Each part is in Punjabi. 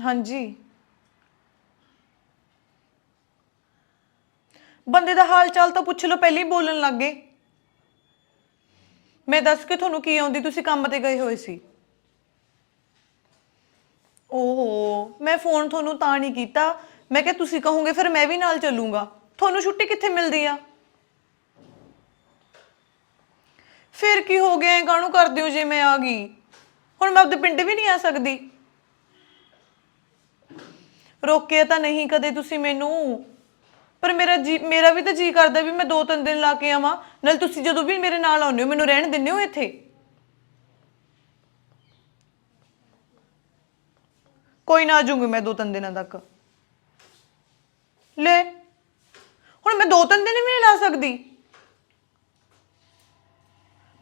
ਹਾਂਜੀ। ਬੰਦੇ ਦਾ ਹਾਲ ਚਾਲ ਤਾਂ ਪੁੱਛ ਲਓ, ਪਹਿਲਾਂ ਹੀ ਬੋਲਣ ਲੱਗ ਗਏ। ਮੈਂ ਦੱਸ ਕੇ ਤੁਹਾਨੂੰ ਕੀ ਆਉਂਦੀ, ਤੁਸੀਂ ਕੰਮ ਤੇ ਗਏ ਹੋਏ ਸੀ। ਓਹੋ, ਮੈਂ ਫੋਨ ਤੁਹਾਨੂੰ ਤਾਂ ਨਹੀਂ ਕੀਤਾ। ਮੈਂ ਕਿਹਾ, ਤੁਸੀਂ ਕਹੋਗੇ, ਫਿਰ ਮੈਂ ਵੀ ਨਾਲ ਚੱਲੂਗਾ। ਤੁਹਾਨੂੰ ਛੁੱਟੀ ਕਿੱਥੇ ਮਿਲਦੀ ਆ? ਫਿਰ ਕੀ ਹੋ ਗਿਆ? ਕਾਹਨੂੰ ਕਰਦੇ ਹੋ ਜੇ ਮੈਂ ਆ ਗਈ? ਹੁਣ ਮੈਂ ਆਪਦੇ ਪਿੰਡ ਵੀ ਨਹੀਂ ਆ ਸਕਦੀ। ਰੋਕਿਆ ਤਾਂ ਨਹੀਂ ਕਦੇ ਤੁਸੀਂ ਮੈਨੂੰ। ਪਰ ਮੇਰਾ ਜੀ, ਮੇਰਾ ਵੀ ਤਾਂ ਜੀ ਕਰਦਾ ਵੀ ਮੈਂ ਦੋ ਤਿੰਨ ਦਿਨ ਲਾ ਕੇ ਆਵਾਂ। ਨਾਲ ਤੁਸੀਂ ਜਦੋਂ ਵੀ ਮੇਰੇ ਨਾਲ ਆਉਂਦੇ ਹੋ, ਮੈਨੂੰ ਰਹਿਣ ਦਿੰਦੇ ਹੋ ਇੱਥੇ। ਕੋਈ ਨਾ ਆ ਜਾਊਂਗੀ ਮੈਂ ਦੋ ਤਿੰਨ ਦਿਨਾਂ ਤੱਕ। ਲੈ, ਹੁਣ ਮੈਂ ਦੋ ਤਿੰਨ ਦਿਨ ਵੀ ਨਹੀਂ ਲਾ ਸਕਦੀ।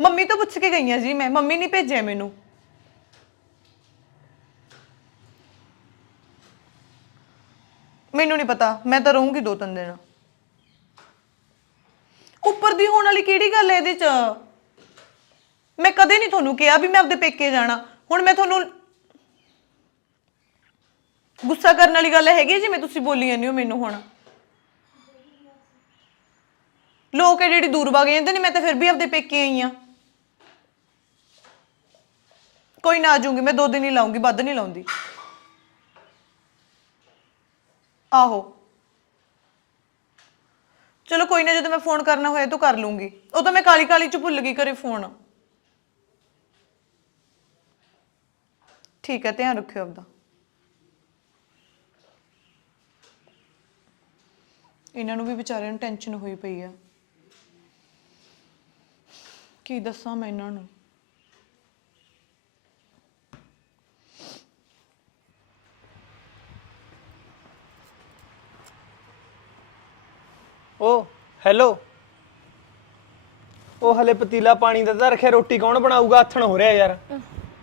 ਮੰਮੀ ਤੋਂ ਪੁੱਛ ਕੇ ਗਈ ਗਈਆਂ ਜੀ ਮੈਂ, ਮੰਮੀ ਨਹੀਂ ਭੇਜਿਆ ਮੈਨੂੰ। ਮੈਨੂੰ ਨਹੀਂ ਪਤਾ, ਮੈਂ ਤਾਂ ਰਹੂੰਗੀ ਦੋ ਤਿੰਨ ਦਿਨ। ਉੱਪਰ ਦੀ ਹੋਣ ਵਾਲੀ ਕਿਹੜੀ ਗੱਲ ਹੈ ਇਹਦੇ ਚ? ਮੈਂ ਕਦੇ ਨਹੀਂ ਤੁਹਾਨੂੰ ਕਿਹਾ ਵੀ ਮੈਂ ਆਪਦੇ ਪੇਕੇ ਜਾਣਾ। ਹੁਣ ਮੈਂ ਤੁਹਾਨੂੰ ਗੁੱਸਾ ਕਰਨ ਵਾਲੀ ਗੱਲ ਹੈਗੀ ਜਿਵੇਂ ਤੁਸੀਂ ਬੋਲੀ ਜਾਂਦੇ ਹੋ ਮੈਨੂੰ ਹੁਣ। ਲੋਕ ਹੈ ਜਿਹੜੀ ਦੂਰ ਵਗ ਜਾਂਦੇ ਨੇ, ਮੈਂ ਤਾਂ ਫਿਰ ਵੀ ਆਪਦੇ ਪੇਕੇ ਆਈ ਆ ਕੋਈ ਨਾ ਆ ਜਾਊਂਗੀ, ਮੈਂ ਦੋ ਦਿਨ ਹੀ ਲਾਉਂਗੀ ਵੱਧ ਨਹੀਂ ਲਾਉਂਦੀ। ਆਹੋ। ਚਲੋ ਕੋਈ ਨਾ ਜਦੋਂ ਮੈਂ ਫੋਨ ਕਰਨਾ ਹੋਇਆ ਤੂੰ ਕਰ ਲੂੰਗੀ। ਉਹ ਤਾਂ ਮੈਂ ਕਾਲੀ ਕਾਲੀ ਚ ਭੁੱਲ ਗਈ ਕਰੇ ਫੋਨ। ਠੀਕ ਹੈ, ਧਿਆਨ ਰੱਖਿਓ ਆਪਦਾ। ਇਹਨਾਂ ਨੂੰ ਵੀ ਵਿਚਾਰਿਆਂ ਨੂੰ ਟੈਨਸ਼ਨ ਹੋਈ ਪਈ ਆ। ਕੀ ਦੱਸਾਂ ਮੈਂ ਇਹਨਾਂ ਨੂੰ? ਓ ਹੈਲੋ ਉਹ ਹਲੇ ਪਤੀਲਾ ਪਾਣੀ ਦਾ ਤਾਂ ਰੱਖਿਆ ਰੋਟੀ ਕੌਣ ਬਣਾਊਗਾ? ਆਥਣ ਹੋ ਰਿਹਾ ਯਾਰ।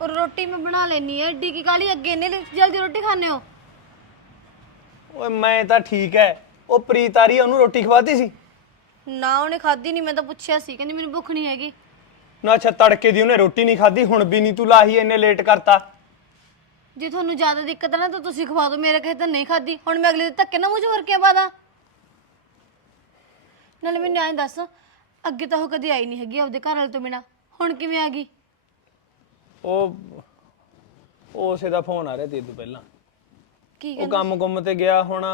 ਔਰ ਰੋਟੀ ਮੈਂ ਬਣਾ ਲੈਣੀ ਹੈ ਏਡੀ ਕੀ ਕਾਲੀ ਅੱਗੇ ਲੇ- ਜਲਦੀ ਰੋਟੀ ਖਾਣੇ ਹੋ? ਓਏ ਮੈਂ ਤਾਂ ਠੀਕ ਐ। ਉਹ ਪ੍ਰੀਤ ਆ ਰਹੀ ਆ, ਉਹਨੂੰ ਰੋਟੀ ਖਵਾਤੀ ਸੀ? ਨਾ ਉਹਨੇ ਖਾਧੀ ਨਹੀਂ ਮੈਂ ਤਾਂ ਪੁੱਛਿਆ ਸੀ ਕਹਿੰਦੀ ਮੈਨੂੰ ਭੁੱਖ ਨਹੀਂ ਹੈਗੀ। ਨਾ ਅੱਛਾ ਤੜਕੇ ਦੀ ਉਹਨੇ ਰੋਟੀ ਨਹੀਂ ਖਾਧੀ ਹੁਣ ਵੀ ਨਹੀਂ ਤੂੰ ਲਾਹੀ ਇੰਨੇ ਲੇਟ ਕਰਤਾ। ਜੇ ਤੁਹਾਨੂੰ ਜ਼ਿਆਦਾ ਦਿੱਕਤ ਹੈ ਨਾ ਤਾਂ ਤੁਸੀਂ ਖਵਾ ਦਿਓ ਮੇਰੇ ਕਹੇ ਤਾਂ ਨਹੀਂ ਖਾਧੀ। ਹੁਣ ਮੈਂ ਅਗਲੇ ਦੇ ਧੱਕੇ ਨਾ ਮੂੰਹ 'ਚ ਹੋਰ ਕੀ ਪਾਦਾ ਨਾਲੇ ਮੈਨੂੰ ਐਂ ਦੱਸ ਅੱਗੇ ਤਾਂ ਉਹ ਕਦੀ ਆਈ ਨਹੀਂ ਹੈਗੀ ਆਪਦੇ ਘਰ ਵਾਲੇ ਤੋਂ ਬਿਨਾ। ਹੁਣ ਕਿਵੇਂ ਆ ਗਈ? ਉਹ ਉਹ ਉਸੇ ਦਾ ਫੋਨ ਆ ਰਿਹਾ ਤੇ ਤੋਂ ਪਹਿਲਾਂ। ਕੀ ਉਹ ਕੰਮ ਗੁੰਮ ਤੇ ਗਿਆ ਹੁਣ।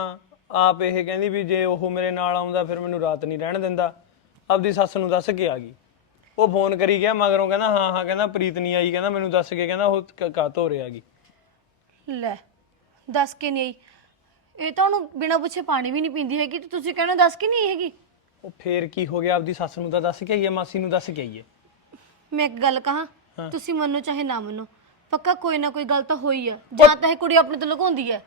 ਆਪ ਇਹ ਕਹਿੰਦੀ ਵੀ ਜੇ ਉਹ ਮੇਰੇ ਨਾਲ ਆਉਂਦਾ ਫਿਰ ਮੈਨੂੰ ਰਾਤ ਨਹੀਂ ਰਹਿਣ ਦਿੰਦਾ। ਆਪਦੀ ਸੱਸ ਨੂੰ ਦੱਸ ਕੇ ਆ ਗਈ। ਉਹ ਫੋਨ ਕਰੀ ਗਿਆ ਮਗਰੋਂ ਕਹਿੰਦਾ ਹਾਂ ਹਾਂ ਕਹਿੰਦਾ ਪ੍ਰੀਤ ਨਹੀਂ ਆਈ ਕਹਿੰਦਾ ਮੈਨੂੰ ਦੱਸ ਕੇ ਕਹਿੰਦਾ ਉਹ ਕਾਤ ਹੋ ਰਿਹਾ ਗਈ। ਲੈ ਦੱਸ ਕੇ ਨਹੀਂ ਆਈ। ਇਹ ਤਾਂ ਉਹਨੂੰ ਬਿਨਾਂ ਪੁੱਛੇ ਪਾਣੀ ਵੀ ਨਹੀਂ ਪੀਂਦੀ ਹੈਗੀ ਤੇ ਤੁਸੀਂ ਕਹਿੰਦੇ ਦੱਸ ਕੇ ਨਹੀਂ ਆਈ ਹੈਗੀ? ਉਹ ਫੇਰ ਕੀ ਹੋ ਗਿਆ? ਆਪਦੀ ਸੱਸ ਨੂੰ ਤਾਂ ਦੱਸ ਕੇ ਆਈਏ ਮਾਸੀ ਨੂੰ ਦੱਸ ਕੇ ਆਈਏ। ਮੈਂ ਇੱਕ ਗੱਲ ਕਹਾਂ? ਤੁਸੀਂ ਮੰਨੋ ਚਾਹੇ ਨਾ ਮੰਨੋ ਪੱਕਾ ਕੋਈ ਨਾ ਕੋਈ ਗੱਲ ਤਾਂ ਹੋਈ ਆ। ਜਾਂ ਤਾਂ ਇਹ ਕੁੜੀ ਆਪਣੇ ਤੋਂ ਲੁਕਾਉਂਦੀ ਹੈ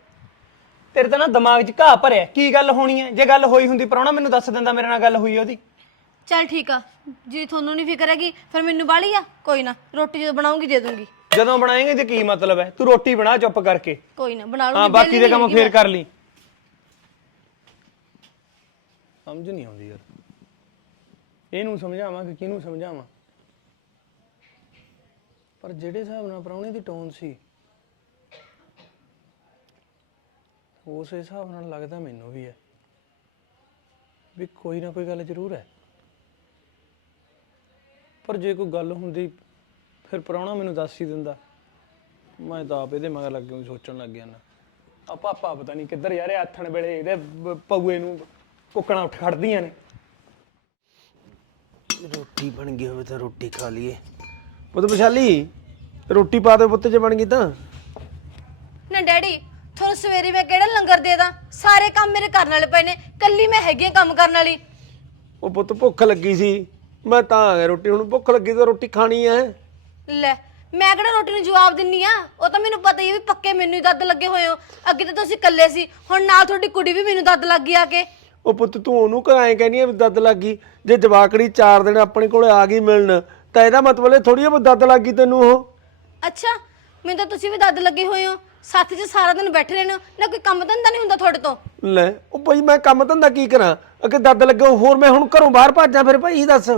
ਤੇਰੇ ਤਾਂ ਨਾ ਦਿਮਾਗ 'ਚ ਘਾਹ ਭਰਿਆ। ਕੀ ਗੱਲ ਹੋਣੀ ਹੈ ਜੇ ਗੱਲ ਹੋਈ ਹੁੰਦੀ ਪ੍ਰਾਹੁਣਾ ਮੈਨੂੰ ਦੱਸ ਦਿੰਦਾ ਮੇਰੇ ਨਾਲ ਗੱਲ ਹੋਈ ਉਹਦੀ। ਚੱਲ ਠੀਕ ਆ। ਜੀ ਤੁਹਾਨੂੰ ਨਹੀਂ ਫਿਕਰ ਹੈਗੀ ਫਿਰ ਮੈਨੂੰ ਬਾਲੀ ਆ। ਕੋਈ ਨਾ ਰੋਟੀ ਜਦੋਂ ਬਣਾਉਂਗੀ ਦੇ ਦੂੰਗੀ। ਜਦੋਂ ਬਣਾਏਂਗੇ ਤੇ ਕੀ ਮਤਲਬ ਹੈ? ਤੂੰ ਰੋਟੀ ਬਣਾ ਚੁੱਪ ਕਰਕੇ। ਕੋਈ ਨਾ ਬਣਾ ਹਾਂ ਲੂੰਗੀ ਬਾਕੀ ਦੇ ਕੰਮ ਫੇਰ ਕਰ ਲਈ। ਸਮਝ ਨਹੀਂ ਆਉਂਦੀ ਯਾਰ। ਇਹਨੂੰ ਸਮਝਾਵਾਂ ਕਿ ਕਿਹਨੂੰ ਸਮਝਾਵਾਂ? ਪਰ ਜਿਹੜੇ ਹਿਸਾਬ ਨਾਲ ਪ੍ਰਾਹੁਣੇ ਦੀ ਟੋਨ ਸੀ, ਉਸ ਹਿਸਾਬ ਨਾਲ ਲੱਗਦਾ ਮੈਨੂੰ ਵੀ ਹੈ ਵੀ ਕੋਈ ਨਾ ਕੋਈ ਗੱਲ ਜ਼ਰੂਰ ਹੈ। ਪਰ ਜੇ ਕੋਈ ਗੱਲ ਹੁੰਦੀ, ਫਿਰ ਪ੍ਰਾਹੁਣਾ ਮੈਨੂੰ ਦੱਸ ਹੀ ਦਿੰਦਾ। ਮੈਂ ਤਾਂ ਆਪ ਇਹਦੇ ਮਗਰ ਲੱਗ ਕੇ ਸੋਚਣ ਲੱਗ ਗਿਆ ਨਾ। ਆ ਪਾਪਾ ਪਤਾ ਨਹੀਂ ਕਿੱਧਰ ਯਾਰ ਆਥਣ ਵੇਲੇ ਇਹਦੇ ਬ- ਨੂੰ ਕੁੱਕਣਾ ਉੱਠ ਖੜਦੀਆਂ ਨੇ। ਰੋਟੀ ਬਣ ਗਈ ਹੋਵੇ ਤਾਂ ਰੋਟੀ ਖਾ ਲਈਏ। ਪੁੱਤ ਵਿਸ਼ਾਲੀ ਰੋਟੀ ਪਾ ਦੇ ਪੁੱਤ ਜੇ ਬਣ ਗਈ ਤਾਂ। ਨਾ ਡੈਡੀ ਤੁਹਾਨੂੰ ਸਵੇਰੇ ਮੈਂ ਕਿਹੜਾ ਲੰਗਰ ਦੇ ਦਾਂ? ਸਾਰੇ ਕੰਮ ਮੇਰੇ ਕਰਨ ਵਾਲੇ ਪਏ ਨੇ ਕੱਲੀ ਮੈਂ ਹੈਗੀ ਕੰਮ ਕਰਨ ਵਾਲੀ। ਉਹ ਪੁੱਤ ਭੁੱਖ ਲੱਗੀ ਸੀ ਮੈਂ ਤਾਂ ਆ ਗਿਆ ਰੋਟੀ ਹੁਣ ਭੁੱਖ ਲੱਗੀ ਤਾਂ ਰੋਟੀ ਖਾਣੀ ਐ ਲੈ ਮੈਂ ਕਿਹੜਾ ਰੋਟੀ ਨੂੰ ਜਵਾਬ ਦਿੰਨੀ ਆ? ਉਹ ਤਾਂ ਮੈਨੂੰ ਪਤਾ ਹੀ ਹੈ ਵੀ ਪੱਕੇ ਮੈਨੂੰ ਹੀ ਦੱਦ ਲੱਗੇ ਹੋਏ ਹੋ। ਅੱਗੇ ਤਾਂ ਤੁਸੀਂ ਇਕੱਲੇ ਸੀ ਹੁਣ ਨਾਲ ਤੁਹਾਡੀ ਕੁੜੀ ਵੀ ਮੈਨੂੰ ਦੱਦ ਲੱਗ ਗਈ ਆ ਕੇ। ਉਹ ਪੁੱਤ ਤੂੰ ਉਹਨੂੰ ਕਰਾਏ ਕਹਿੰਦੀ ਆ ਵੀ ਦੱਦ ਲੱਗੀ ਜੇ ਜਵਾਕੜੀ 4 ਦਿਨ ਆਪਣੇ ਕੋਲੇ ਆ ਗਈ ਮਿਲਣ ਤਾਂ ਇਹਦਾ ਮਤਲਬ ਇਹ ਥੋੜੀ ਆ ਦੱਦ ਲੱਗੀ ਤੈਨੂੰ ਉਹ। ਅੱਛਾ ਮੈਨੂੰ ਤਾਂ ਤੁਸੀਂ ਵੀ ਦੱਦ ਲੱਗੇ ਹੋਏ ਹੋ। ਸਾਥ 'ਚ ਸਾਰਾ ਦਿਨ ਬੈਠੇ ਰਹਿੰਦੇ ਹੋ। ਨਾ ਕੋਈ ਕੰਮ ਧੰਦਾ ਨਹੀਂ ਹੁੰਦਾ ਤੁਹਾਡੇ ਤੋਂ? ਲੈ ਉਹ ਭਾਈ ਮੈਂ ਕੰਮ ਧੰਦਾ ਕੀ ਕਰਾਂ? ਅੱਗੇ ਦੱਦ ਲੱਗੇ ਹੋਰ ਮੈਂ ਹੁਣ ਘਰੋਂ ਬਾਹਰ ਭੱਜਾਂ ਫਿਰ ਭਾਈ ਦੱਸ।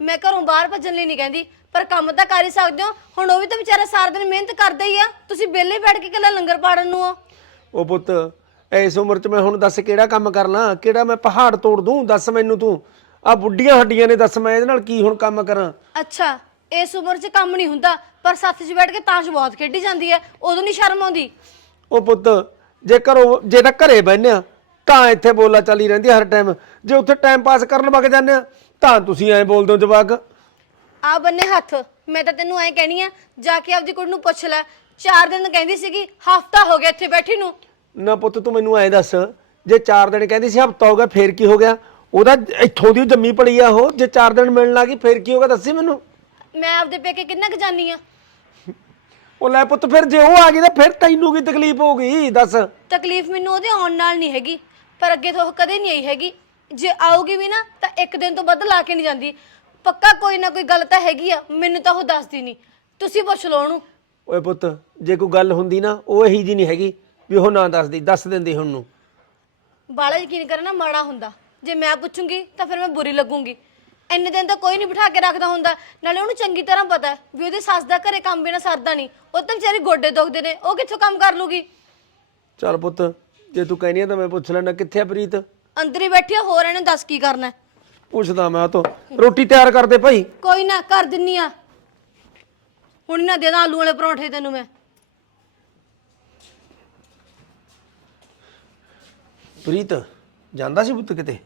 ਮੈਂ ਘਰੋਂ ਬਾਹਰ ਭੱਜਣ ਲਈ ਨਹੀਂ ਕਹਿੰਦੀ ਪਰ ਕੰਮ ਤਾਂ ਕਰ ਹੀ ਸਕਦੇ ਹੋ। ਹੁਣ ਉਹ ਵੀ ਤਾਂ ਵਿਚਾਰਾ ਸਾਰਾ ਦਿਨ ਮਿਹਨਤ ਕਰਦਾ ਹੀ ਆ। ਤੁਸੀਂ ਵਿਹਲੇ ਬੈਠ ਕੇ ਇਕੱਲਾ ਲੰਗਰ ਪਾੜਨ ਨੂੰ ਹੋ। ਉਹ ਪੁੱਤ ਇਸ ਉਮਰ 'ਚ ਮੈਂ ਹੁਣ ਦੱਸ ਕਿਹੜਾ ਕੰਮ ਕਰ ਲਾਂ ਕਿਹੜਾ ਮੈਂ ਪਹਾੜ ਤੋੜ ਦੂੰ ਦੱਸ ਮੈਨੂੰ ਤੂੰ। ਆ ਬੁੱਢੀਆਂ ਹੱਡੀਆਂ ਨੇ ਦੱਸ ਮੈਂ ਇਹਦੇ ਨਾਲ ਕੀ ਹੁਣ ਕੰਮ ਕਰਾਂ। ਅੱਛਾ ਇਸ ਉਮਰ 'ਚ ਕੰਮ ਨਹੀਂ ਹੁੰਦਾ ਪਰ ਸੱਥ 'ਚ ਬੈਠ ਕੇ ਤਾਸ਼ ਬਹੁਤ ਖੇਡੀ ਜਾਂਦੀ ਹੈ ਉਦੋਂ ਨਹੀਂ ਸ਼ਰਮ ਆਉਂਦੀ। ਉਹ ਪੁੱਤ ਜੇ ਘਰੋਂ ਜੇ ਤਾਂ ਘਰੇ ਬਹਿੰਦੇ ਆ ਤਾਂ ਇੱਥੇ ਬੋਲਾ ਚੱਲੀ ਰਹਿੰਦੀ ਆ ਹਰ ਟਾਈਮ ਜੇ ਉੱਥੇ ਟਾਈਮ ਪਾਸ ਕਰਨ ਵਗ ਜਾਂਦੇ ਆ ਤਾਂ ਤੁਸੀਂ ਐਂ ਬੋਲਦੇ ਹੋ ਜਵਾਕ। ਆ ਬੰਨੇ ਹੱਥ ਮੈਂ ਤਾਂ ਤੈਨੂੰ ਐਂ ਕਹਿਣੀ ਆ ਜਾ ਕੇ ਆਪਦੀ ਕੁੜੀ ਨੂੰ ਪੁੱਛ ਲੈ। ਚਾਰ ਦਿਨ ਕਹਿੰਦੀ ਸੀਗੀ ਹਫਤਾ ਹੋ ਗਿਆ ਇੱਥੇ ਬੈਠੀ ਨੂੰ। ਨਾ ਪੁੱਤ ਤੂੰ ਮੈਨੂੰ ਐਂ ਦੱਸ ਜੇ 4 ਦਿਨ ਕਹਿੰਦੀ ਸੀ ਹਫਤਾ ਹੋ ਗਿਆ ਫੇਰ ਕੀ ਹੋ ਗਿਆ? ਉਹਦਾ ਇੱਥੋਂ ਦੀ ਜੰਮੀ ਪੜੀ ਆ ਉਹ ਜੇ 4 ਦਿਨ ਮਿਲਣ ਲੱਗੀ ਫੇਰ ਕੀ ਹੋਗਾ ਦੱਸੀ ਮੈਨੂੰ? ਮੈਂ ਆਪਦੇ ਪੇਕੇ ਕਿੰਨਾ ਕੁ ਜਾਨੀ ਆ? ਉਹ ਲੈ ਪੁੱਤ ਫਿਰ ਜੇ ਉਹ ਆ ਗਈ ਤਾਂ ਫਿਰ ਤੈਨੂੰ ਕੀ ਤਕਲੀਫ ਹੋ ਗਈ ਦੱਸ। ਤਕਲੀਫ ਮੈਨੂੰ ਉਹਦੇ ਆਉਣ ਨਾਲ ਨਹੀਂ ਹੈਗੀ ਪਰ ਅੱਗੇ ਤੋਂ ਉਹ ਕਦੇ ਨਹੀਂ ਆਈ ਹੈਗੀ। ਜੇ ਆਊਗੀ ਵੀ ਨਾ ਤਾਂ ਇੱਕ ਦਿਨ ਤੋਂ ਵੱਧ ਲਾ ਕੇ ਨਹੀਂ ਜਾਂਦੀ। ਪੱਕਾ ਕੋਈ ਨਾ ਕੋਈ ਗੱਲ ਤਾਂ ਹੈਗੀ ਆ ਮੈਨੂੰ ਤਾਂ ਉਹ ਦੱਸਦੀ ਨਹੀਂ। ਤੁਸੀਂ ਪੁੱਛ ਲਓ ਉਹਨੂੰ। ਓਏ ਪੁੱਤ ਜੇ ਕੋਈ ਗੱਲ ਹੁੰਦੀ ਨਾ ਉਹ ਇਹੀ ਜੀ ਨਹੀਂ ਹੈਗੀ। ਵੀ ਉਹ ਨਾ ਦੱਸਦੀ ਦੱਸ ਦਿੰਦੀ ਹੁਣ ਨੂੰ। ਬਾਲਾ ਯਕੀਨ ਕਰਨਾ ਮਾੜਾ ਹੁੰਦਾ। ਜੇ ਮੈਂ ਪੁੱਛੂੰਗੀ ਤਾਂ ਫਿਰ ਮੈਂ ਬੁਰੀ ਲੱਗੂੰਗੀ। ਇੰਨੇ ਦਿਨ ਤਾਂ ਕੋਈ ਨਹੀਂ ਬਿਠਾ ਕੇ ਰੱਖਦਾ ਹੁੰਦਾ। ਨਾਲੇ ਉਹਨੂੰ ਚੰਗੀ ਤਰ੍ਹਾਂ ਪਤਾ ਹੈ ਵੀ ਉਹਦੀ ਸੱਸ ਦਾ ਘਰੇ ਕੰਮ ਬਿਨਾ ਸਰਦਾ ਨਹੀਂ। ਉਹ ਤਾਂ ਵਿਚਾਰੀ ਗੋਡੇ ਦੁਖਦੇ ਨੇ ਉਹ ਕਿੱਥੋਂ ਕੰਮ ਕਰ ਲੂਗੀ? ਚੱਲ ਪੁੱਤ ਜੇ ਤੂੰ ਕਹਿਨੀ ਆ ਤਾਂ ਮੈਂ ਪੁੱਛ ਲੈਣਾ ਕਿੱਥੇ ਆ ਪ੍ਰੀਤ? ਅੰਦਰ ਹੀ ਬੈਠੀ ਆ ਹੋਰ ਇਹਨੇ ਦੱਸ ਕੀ ਕਰਨਾ ਹੈ। ਪੁੱਛਦਾ ਮੈਂ ਉਹ ਤੋਂ। ਰੋਟੀ ਤਿਆਰ ਕਰ ਦੇ ਭਾਈ? ਕੋਈ ਨਾ ਕਰ ਦਿੰਨੀ ਆ। ਹੁਣ ਨਾ ਦੇ ਦਾਂ ਆਲੂ ਵਾਲੇ ਪਰੌਂਠੇ ਤੈਨੂੰ ਮੈਂ। ਪ੍ਰੀਤ ਜਾਂਦਾ ਸੀ ਪੁੱਤ ਕਿਤੇ?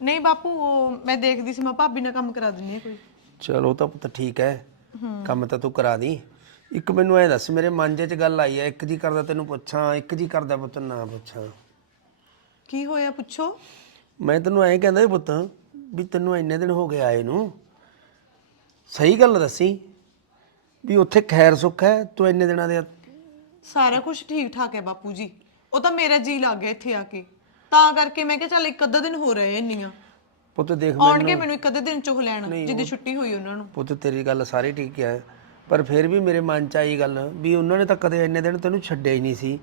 ਨਹੀਂ ਬਾਪੂ ਉਹ ਮੈਂ ਦੇਖਦੀ ਸੀ ਮੈਂ ਭਾਬੀ ਨਾਲ ਕੰਮ ਕਰਾ ਦਿੰਨੀ ਆ ਕੋਈ। ਚਲੋ ਤਾਂ ਪੁੱਤ ਠੀਕ ਹੈ ਕੰਮ ਤਾਂ ਤੂੰ ਕਰਾ ਦੀ। ਇੱਕ ਮੈਨੂੰ ਐ ਦੱਸ ਮੇਰੇ ਮਨ 'ਚ ਗੱਲ ਆਈ ਹੈ ਇੱਕ ਜੀ ਕਰਦਾ ਤੈਨੂੰ ਪੁੱਛਾਂ ਇੱਕ ਜੀ ਕਰਦਾ ਪੁੱਤ ਨਾ ਪੁੱਛਾਂ। ਕੀ ਹੋਇਆ ਪੁੱਛੋ। ਮੈਂ ਤੈਨੂੰ ਐਂ ਕਹਿੰਦਾ ਸੀ ਪੁੱਤ ਵੀ ਤੈਨੂੰ ਇੰਨੇ ਦਿਨ ਹੋ ਗਏ ਆਏ ਨੂੰ। ਸਹੀ ਗੱਲ ਦੱਸੀ ਵੀ ਉੱਥੇ ਖੈਰ ਸੁੱਖ ਹੈ ਤੂੰ ਇੰਨੇ ਦਿਨਾਂ ਦੇ ਸਾਰਾ ਕੁਝ ਠੀਕ ਠਾਕ ਹੈ ਬਾਪੂ ਜੀ। ਉਹ ਤਾਂ ਮੇਰਾ ਜੀ ਲੱਗ ਗਿਆ ਇੱਥੇ ਆ ਕੇ। ਤਾਂ ਕਰਕੇ ਮੈਂ ਕਿਹਾ ਚੱਲ ਇੱਕ ਅੱਧਾ ਦਿਨ ਹੋ ਰਹੇ ਇੰਨੀਆਂ ਪੁੱਤ ਦੇਖ ਆਉਣਗੇ ਮੈਨੂੰ। ਇੱਕ ਅੱਧੇ ਦਿਨ ਚ ਉਹ ਲੈਣ ਜਿੱਦੀ ਛੁੱਟੀ ਹੋਈ ਉਹਨਾਂ ਨੂੰ। ਪੁੱਤ ਤੇਰੀ ਗੱਲ ਸਾਰੀ ਠੀਕ ਹੈ ਪਰ ਫਿਰ ਵੀ ਮੇਰੇ ਮਨ 'ਚ ਆਈ ਗੱਲ ਵੀ ਉਹਨਾਂ ਨੇ ਤਾਂ ਕਦੇ ਇੰਨੇ ਦਿਨ ਤੈਨੂੰ ਛੱਡਿਆ ਹੀ ਨਹੀਂ ਸੀ।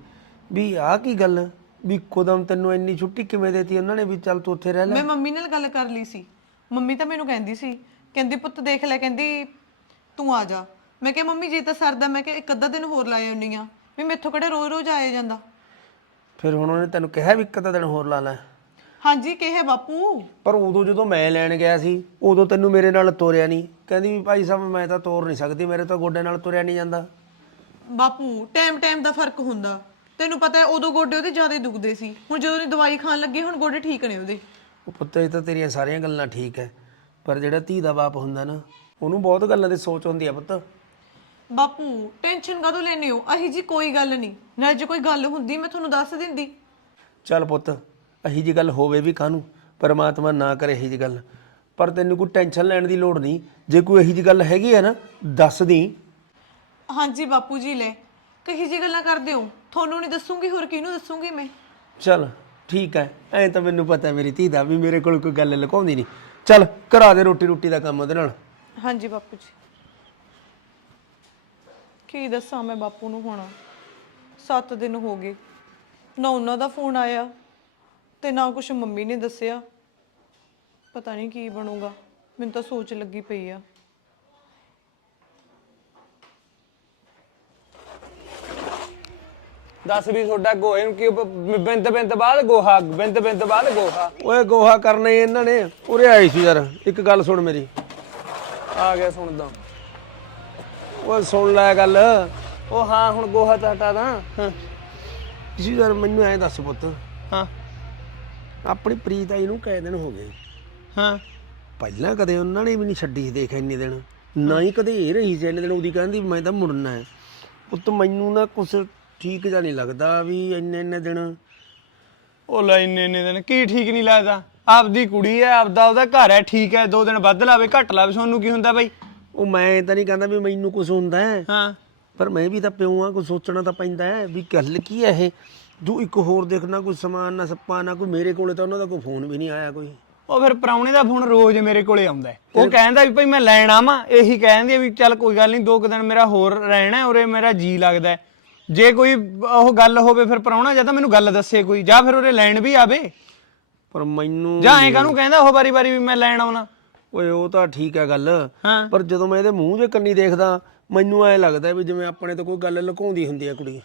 ਵੀ ਆਹ ਕੀ ਗੱਲ? ਵੀ ਇੱਕੋਦਮ ਤੈਨੂੰ ਇੰਨੀ ਛੁੱਟੀ ਕਿਵੇਂ ਦੇਤੀ ਉਹਨਾਂ ਨੇ ਵੀ ਚੱਲ ਤੂੰ ਉੱਥੇ ਰਹਿ ਲੈ। ਮੈਂ ਮੰਮੀ ਨਾਲ ਗੱਲ ਕਰ ਲਈ ਸੀ। ਮੰਮੀ ਤਾਂ ਮੈਨੂੰ ਕਹਿੰਦੀ ਸੀ ਕਹਿੰਦੀ ਪੁੱਤ ਦੇਖ ਲੈ ਕਹਿੰਦੀ ਤੂੰ ਆ ਜਾ। ਮੈਂ ਕਿਹਾ ਮੰਮੀ ਜੇ ਤਾਂ ਸਰਦਾ ਮੈਂ ਕਿਹਾ ਇੱਕ ਅੱਧਾ ਦਿਨ ਹੋਰ ਲਾਏ ਹੁੰਨੀ ਆ ਵੀ ਮੈਥੋਂ ਕਿਹੜਾ ਰੋਜ਼ ਰੋਜ਼ ਆਇਆ ਜਾਂਦਾ। ਫਿਰ ਹੁਣ ਉਹਨੇ ਤੈਨੂੰ ਕਿਹਾ ਵੀ ਇੱਕ ਅੱਧਾ ਦਿਨ ਹੋਰ ਲਾ ਲੈ। ਹਾਂਜੀ ਕਿਹੇ ਬਾਪੂ। ਪਰ ਉਦੋਂ ਜਦੋਂ ਮੈਂ ਲੈਣ ਗਿਆ ਸੀ ਉਦੋਂ ਤੈਨੂੰ ਮੇਰੇ ਨਾਲ ਤੋਰਿਆ ਨਹੀਂ। ਕਹਿੰਦੀ ਵੀ ਭਾਈ ਸਾਹਿਬ ਮੈਂ ਤਾਂ ਤੋਰ ਨਹੀਂ ਸਕਦੀ ਮੇਰੇ ਤਾਂ ਗੋਡੇ ਨਾਲ ਤੁਰਿਆ ਨਹੀਂ ਜਾਂਦਾ। ਬਾਪੂ ਟਾਈਮ ਟਾਈਮ ਦਾ ਫ਼ਰਕ ਹੁੰਦਾ। ਤੈਨੂੰ ਪਤਾ ਹੈ ਉਦੋਂ ਗੋਡੇ ਉਹਦੇ ਜ਼ਿਆਦਾ ਦੁਖਦੇ ਸੀ। ਹੁਣ ਜਦੋਂ ਦੀ ਦਵਾਈ ਖਾਣ ਲੱਗੇ ਹੁਣ ਗੋਡੇ ਠੀਕ ਨੇ ਉਹਦੇ। ਉਹ ਪੁੱਤ ਇਹ ਤਾਂ ਤੇਰੀਆਂ ਸਾਰੀਆਂ ਗੱਲਾਂ ਠੀਕ ਹੈ। ਪਰ ਜਿਹੜਾ ਧੀ ਦਾ ਬਾਪ ਹੁੰਦਾ ਨਾ ਉਹਨੂੰ ਬਹੁਤ ਗੱਲਾਂ ਦੀ ਸੋਚ ਹੁੰਦੀ ਆ ਪੁੱਤ। ਬਾਪੂ ਟੈਨਸ਼ਨ ਕਾਹਦੋਂ ਲੈਨੇ ਹੋ? ਅਹੀ ਜੀ ਕੋਈ ਗੱਲ ਨਹੀਂ। ਨਾ ਜੇ ਕੋਈ ਗੱਲ ਹੁੰਦੀ ਮੈਂ ਤੁਹਾਨੂੰ ਦੱਸ ਦਿੰਦੀ। ਚੱਲ ਪੁੱਤ ਅਹੀ ਜੀ ਗੱਲ ਹੋਵੇ ਵੀ ਕਾਹਨੂੰ? ਪਰਮਾਤਮਾ ਨਾ ਕਰੇ ਇਹੀ ਜੀ ਗੱਲ। ਪਰ ਤੈਨੂੰ ਕੋਈ ਟੈਨਸ਼ਨ ਲੈਣ ਦੀ ਲੋੜ ਨਹੀਂ। ਜੇ ਕੋਈ ਇਹੀ ਜੀ ਗੱਲ ਹੈਗੀ ਹੈ ਨਾ ਦੱਸ ਦੀ। ਹਾਂਜੀ ਬਾਪੂ ਜੀ ਲੈ। ਕਹੀ ਜੀ ਗੱਲਾਂ ਕਰਦੇ ਹੋ? ਤੁਹਾਨੂੰ ਨਹੀਂ ਦੱਸੂਗੀ ਹੋਰ ਕਿਹਨੂੰ ਦੱਸੂਗੀ ਮੈਂ? ਚੱਲ ਠੀਕ ਹੈ ਐਂ ਤਾਂ ਮੈਨੂੰ ਪਤਾ ਹੈ ਮੇਰੀ ਧੀ ਦਾ ਵੀ ਮੇਰੇ ਕੋਲ ਕੋਈ ਗੱਲ ਲੁਕਾਉਂਦੀ ਨਹੀਂ। ਚੱਲ ਕਰਾ ਦੇ ਰੋਟੀ ਰੋਟੀ ਦਾ ਕੰਮ ਉਹਦੇ ਨਾਲ। ਹਾਂਜੀ ਬਾਪੂ ਜੀ। ਕੀ ਦੱਸਾਂ ਮੈਂ ਬਾਪੂ ਨੂੰ ਹੁਣ? 7 ਦਿਨ ਹੋ ਗਏ। ਨਾ ਉਹਨਾਂ ਦਾ ਫੋਨ ਆਇਆ ਤੇ ਨਾ ਕੁਛ ਮੰਮੀ ਨੇ ਦੱਸਿਆ। ਪਤਾ ਨਹੀਂ ਕੀ ਬਣੂਗਾ। ਮੈਨੂੰ ਤਾਂ ਸੋਚ ਲੱਗੀ ਪਈ ਆ। ਦੱਸ ਵੀ ਤੁਹਾਡਾ ਗੋਹੇ ਨੂੰ ਕੀ ਬ- ਬਿੰਦ ਬਿੰਦ ਬਾਅਦ ਗੋਹਾ ਬਿੰਦ ਬਿੰਦ ਬਾਅਦ ਗੋਹਾ। ਓਏ ਗੋਹਾ ਕਰਨਾ ਇਹਨਾਂ ਨੇ। ਉਰੇ ਆਈ ਸੀ ਯਾਰ ਇੱਕ ਗੱਲ ਸੁਣ ਮੇਰੀ। ਆ ਗਿਆ ਸੁਣਦਾ। ਓਏ ਸੁਣ ਲੈ ਗੱਲ। ਉਹ ਹਾਂ ਹੁਣ ਗੋਹਾ ਤਾਂ ਹਟਾ ਦਾਂ। ਹਾਂ। ਯਾਰ ਮੈਨੂੰ ਐਂ ਦੱਸ ਪੁੱਤ। ਹਾਂ। ਆਪਣੀ ਪ੍ਰੀਤ ਆਈ ਨੂੰ ਕਈ ਦਿਨ ਹੋ ਗਏ। ਹਾਂ। ਪਹਿਲਾਂ ਕਦੇ ਉਹਨਾਂ ਨੇ ਵੀ ਨਹੀਂ ਛੱਡੀ ਸੀ ਦੇਖ ਇੰਨੇ ਦਿਨ। ਨਾ ਹੀ ਕਦੇ ਇਹ ਰਹੀ ਸੀ ਇੰਨੇ ਦਿਨ ਉਹਦੀ ਕਹਿੰਦੀ ਵੀ ਮੈਂ ਤਾਂ ਮੁੜਨਾ ਹੈ। ਪੁੱਤ ਮੈਨੂੰ ਨਾ ਕੁਛ ਠੀਕ ਜਿਹਾ ਨਹੀਂ ਲੱਗਦਾ ਵੀ ਇੰਨੇ ਇੰਨੇ ਦਿਨ। ਉਹ ਲੈ ਇੰਨੇ ਇੰਨੇ ਦਿਨ ਕੀ ਠੀਕ ਨਹੀਂ ਲੱਗਦਾ? ਆਪਦੀ ਕੁੜੀ ਹੈ ਆਪਦਾ ਉਹਦਾ ਘਰ ਹੈ ਠੀਕ ਹੈ ਦੋ ਦਿਨ ਵੱਧ ਲਾਵੇ ਘੱਟ ਲਾਵੇ ਤੁਹਾਨੂੰ ਕੀ ਹੁੰਦਾ ਬਈ? ਉਹ ਮੈਂ ਤਾਂ ਨਹੀਂ ਕਹਿੰਦਾ ਵੀ ਮੈਨੂੰ ਕੁਝ ਹੁੰਦਾ ਹੈ। ਹਾਂ। ਪਰ ਮੈਂ ਵੀ ਤਾਂ ਪਿਓ ਆ ਕੁਝ ਸੋਚਣਾ ਤਾਂ ਪੈਂਦਾ ਹੈ ਵੀ ਗੱਲ ਕੀ ਹੈ ਇਹ? ਤੂੰ ਇੱਕ ਹੋਰ ਦੇਖਣਾ ਕੋਈ ਸਮਾਨ ਨਾ ਸੱਪਾ ਨਾ ਕੋਈ ਮੇਰੇ ਕੋਲੇ ਤਾਂ ਉਹਨਾਂ ਦਾ ਕੋਈ ਫੋਨ ਵੀ ਨਹੀਂ ਆਇਆ ਕੋਈ। ਉਹ ਫਿਰ ਪ੍ਰਾਹੁਣੇ ਦਾ ਫੋਨ ਰੋਜ਼ ਮੇਰੇ ਕੋਲੇ ਆਉਂਦਾ ਹੈ। ਉਹ ਕਹਿੰਦਾ ਵੀ ਭਾਈ ਮੈਂ ਲੈਣ ਆਵਾਂ ਇਹੀ ਕਹਿੰਦੀ ਵੀ ਚੱਲ ਕੋਈ ਗੱਲ ਨਹੀਂ ਦੋ ਕੁ ਦਿਨ ਮੇਰਾ ਹੋਰ ਰਹਿਣਾ ਹੈ, ਉਰੇ ਮੇਰਾ ਜੀ ਲੱਗਦਾ ਹੈ। ਜੇ ਕੋਈ ਉਹ ਗੱਲ ਹੋਵੇ ਫਿਰ ਪ੍ਰਾਹੁਣਾ ਜਾਂ ਤਾਂ ਮੈਨੂੰ ਗੱਲ ਦੱਸੇ ਕੋਈ ਜਾਂ ਫਿਰ ਉਰੇ ਲੈਣ ਵੀ ਆਵੇ। ਪਰ ਮੈਨੂੰ ਜਾਂ ਐਂ ਕਾਹਨੂੰ ਕਹਿੰਦਾ ਉਹ ਵਾਰੀ ਵਾਰੀ ਵੀ ਮੈਂ ਲੈਣ ਆਉਣਾ। ਓਏ ਉਹ ਤਾਂ ਠੀਕ ਹੈ ਗੱਲ। ਹਾਂ। ਪਰ ਜਦੋਂ ਮੈਂ ਇਹਦੇ ਮੂੰਹ 'ਚ ਕੰਨੀ ਦੇਖਦਾ ਮੈਨੂੰ ਐ ਲੱਗਦਾ ਵੀ ਜਿਵੇਂ ਆਪਣੇ ਤੋਂ ਕੋਈ ਗੱਲ ਲੁਕਾਉਂਦੀ ਹੁੰਦੀ ਹੈ ਕੁੜੀ।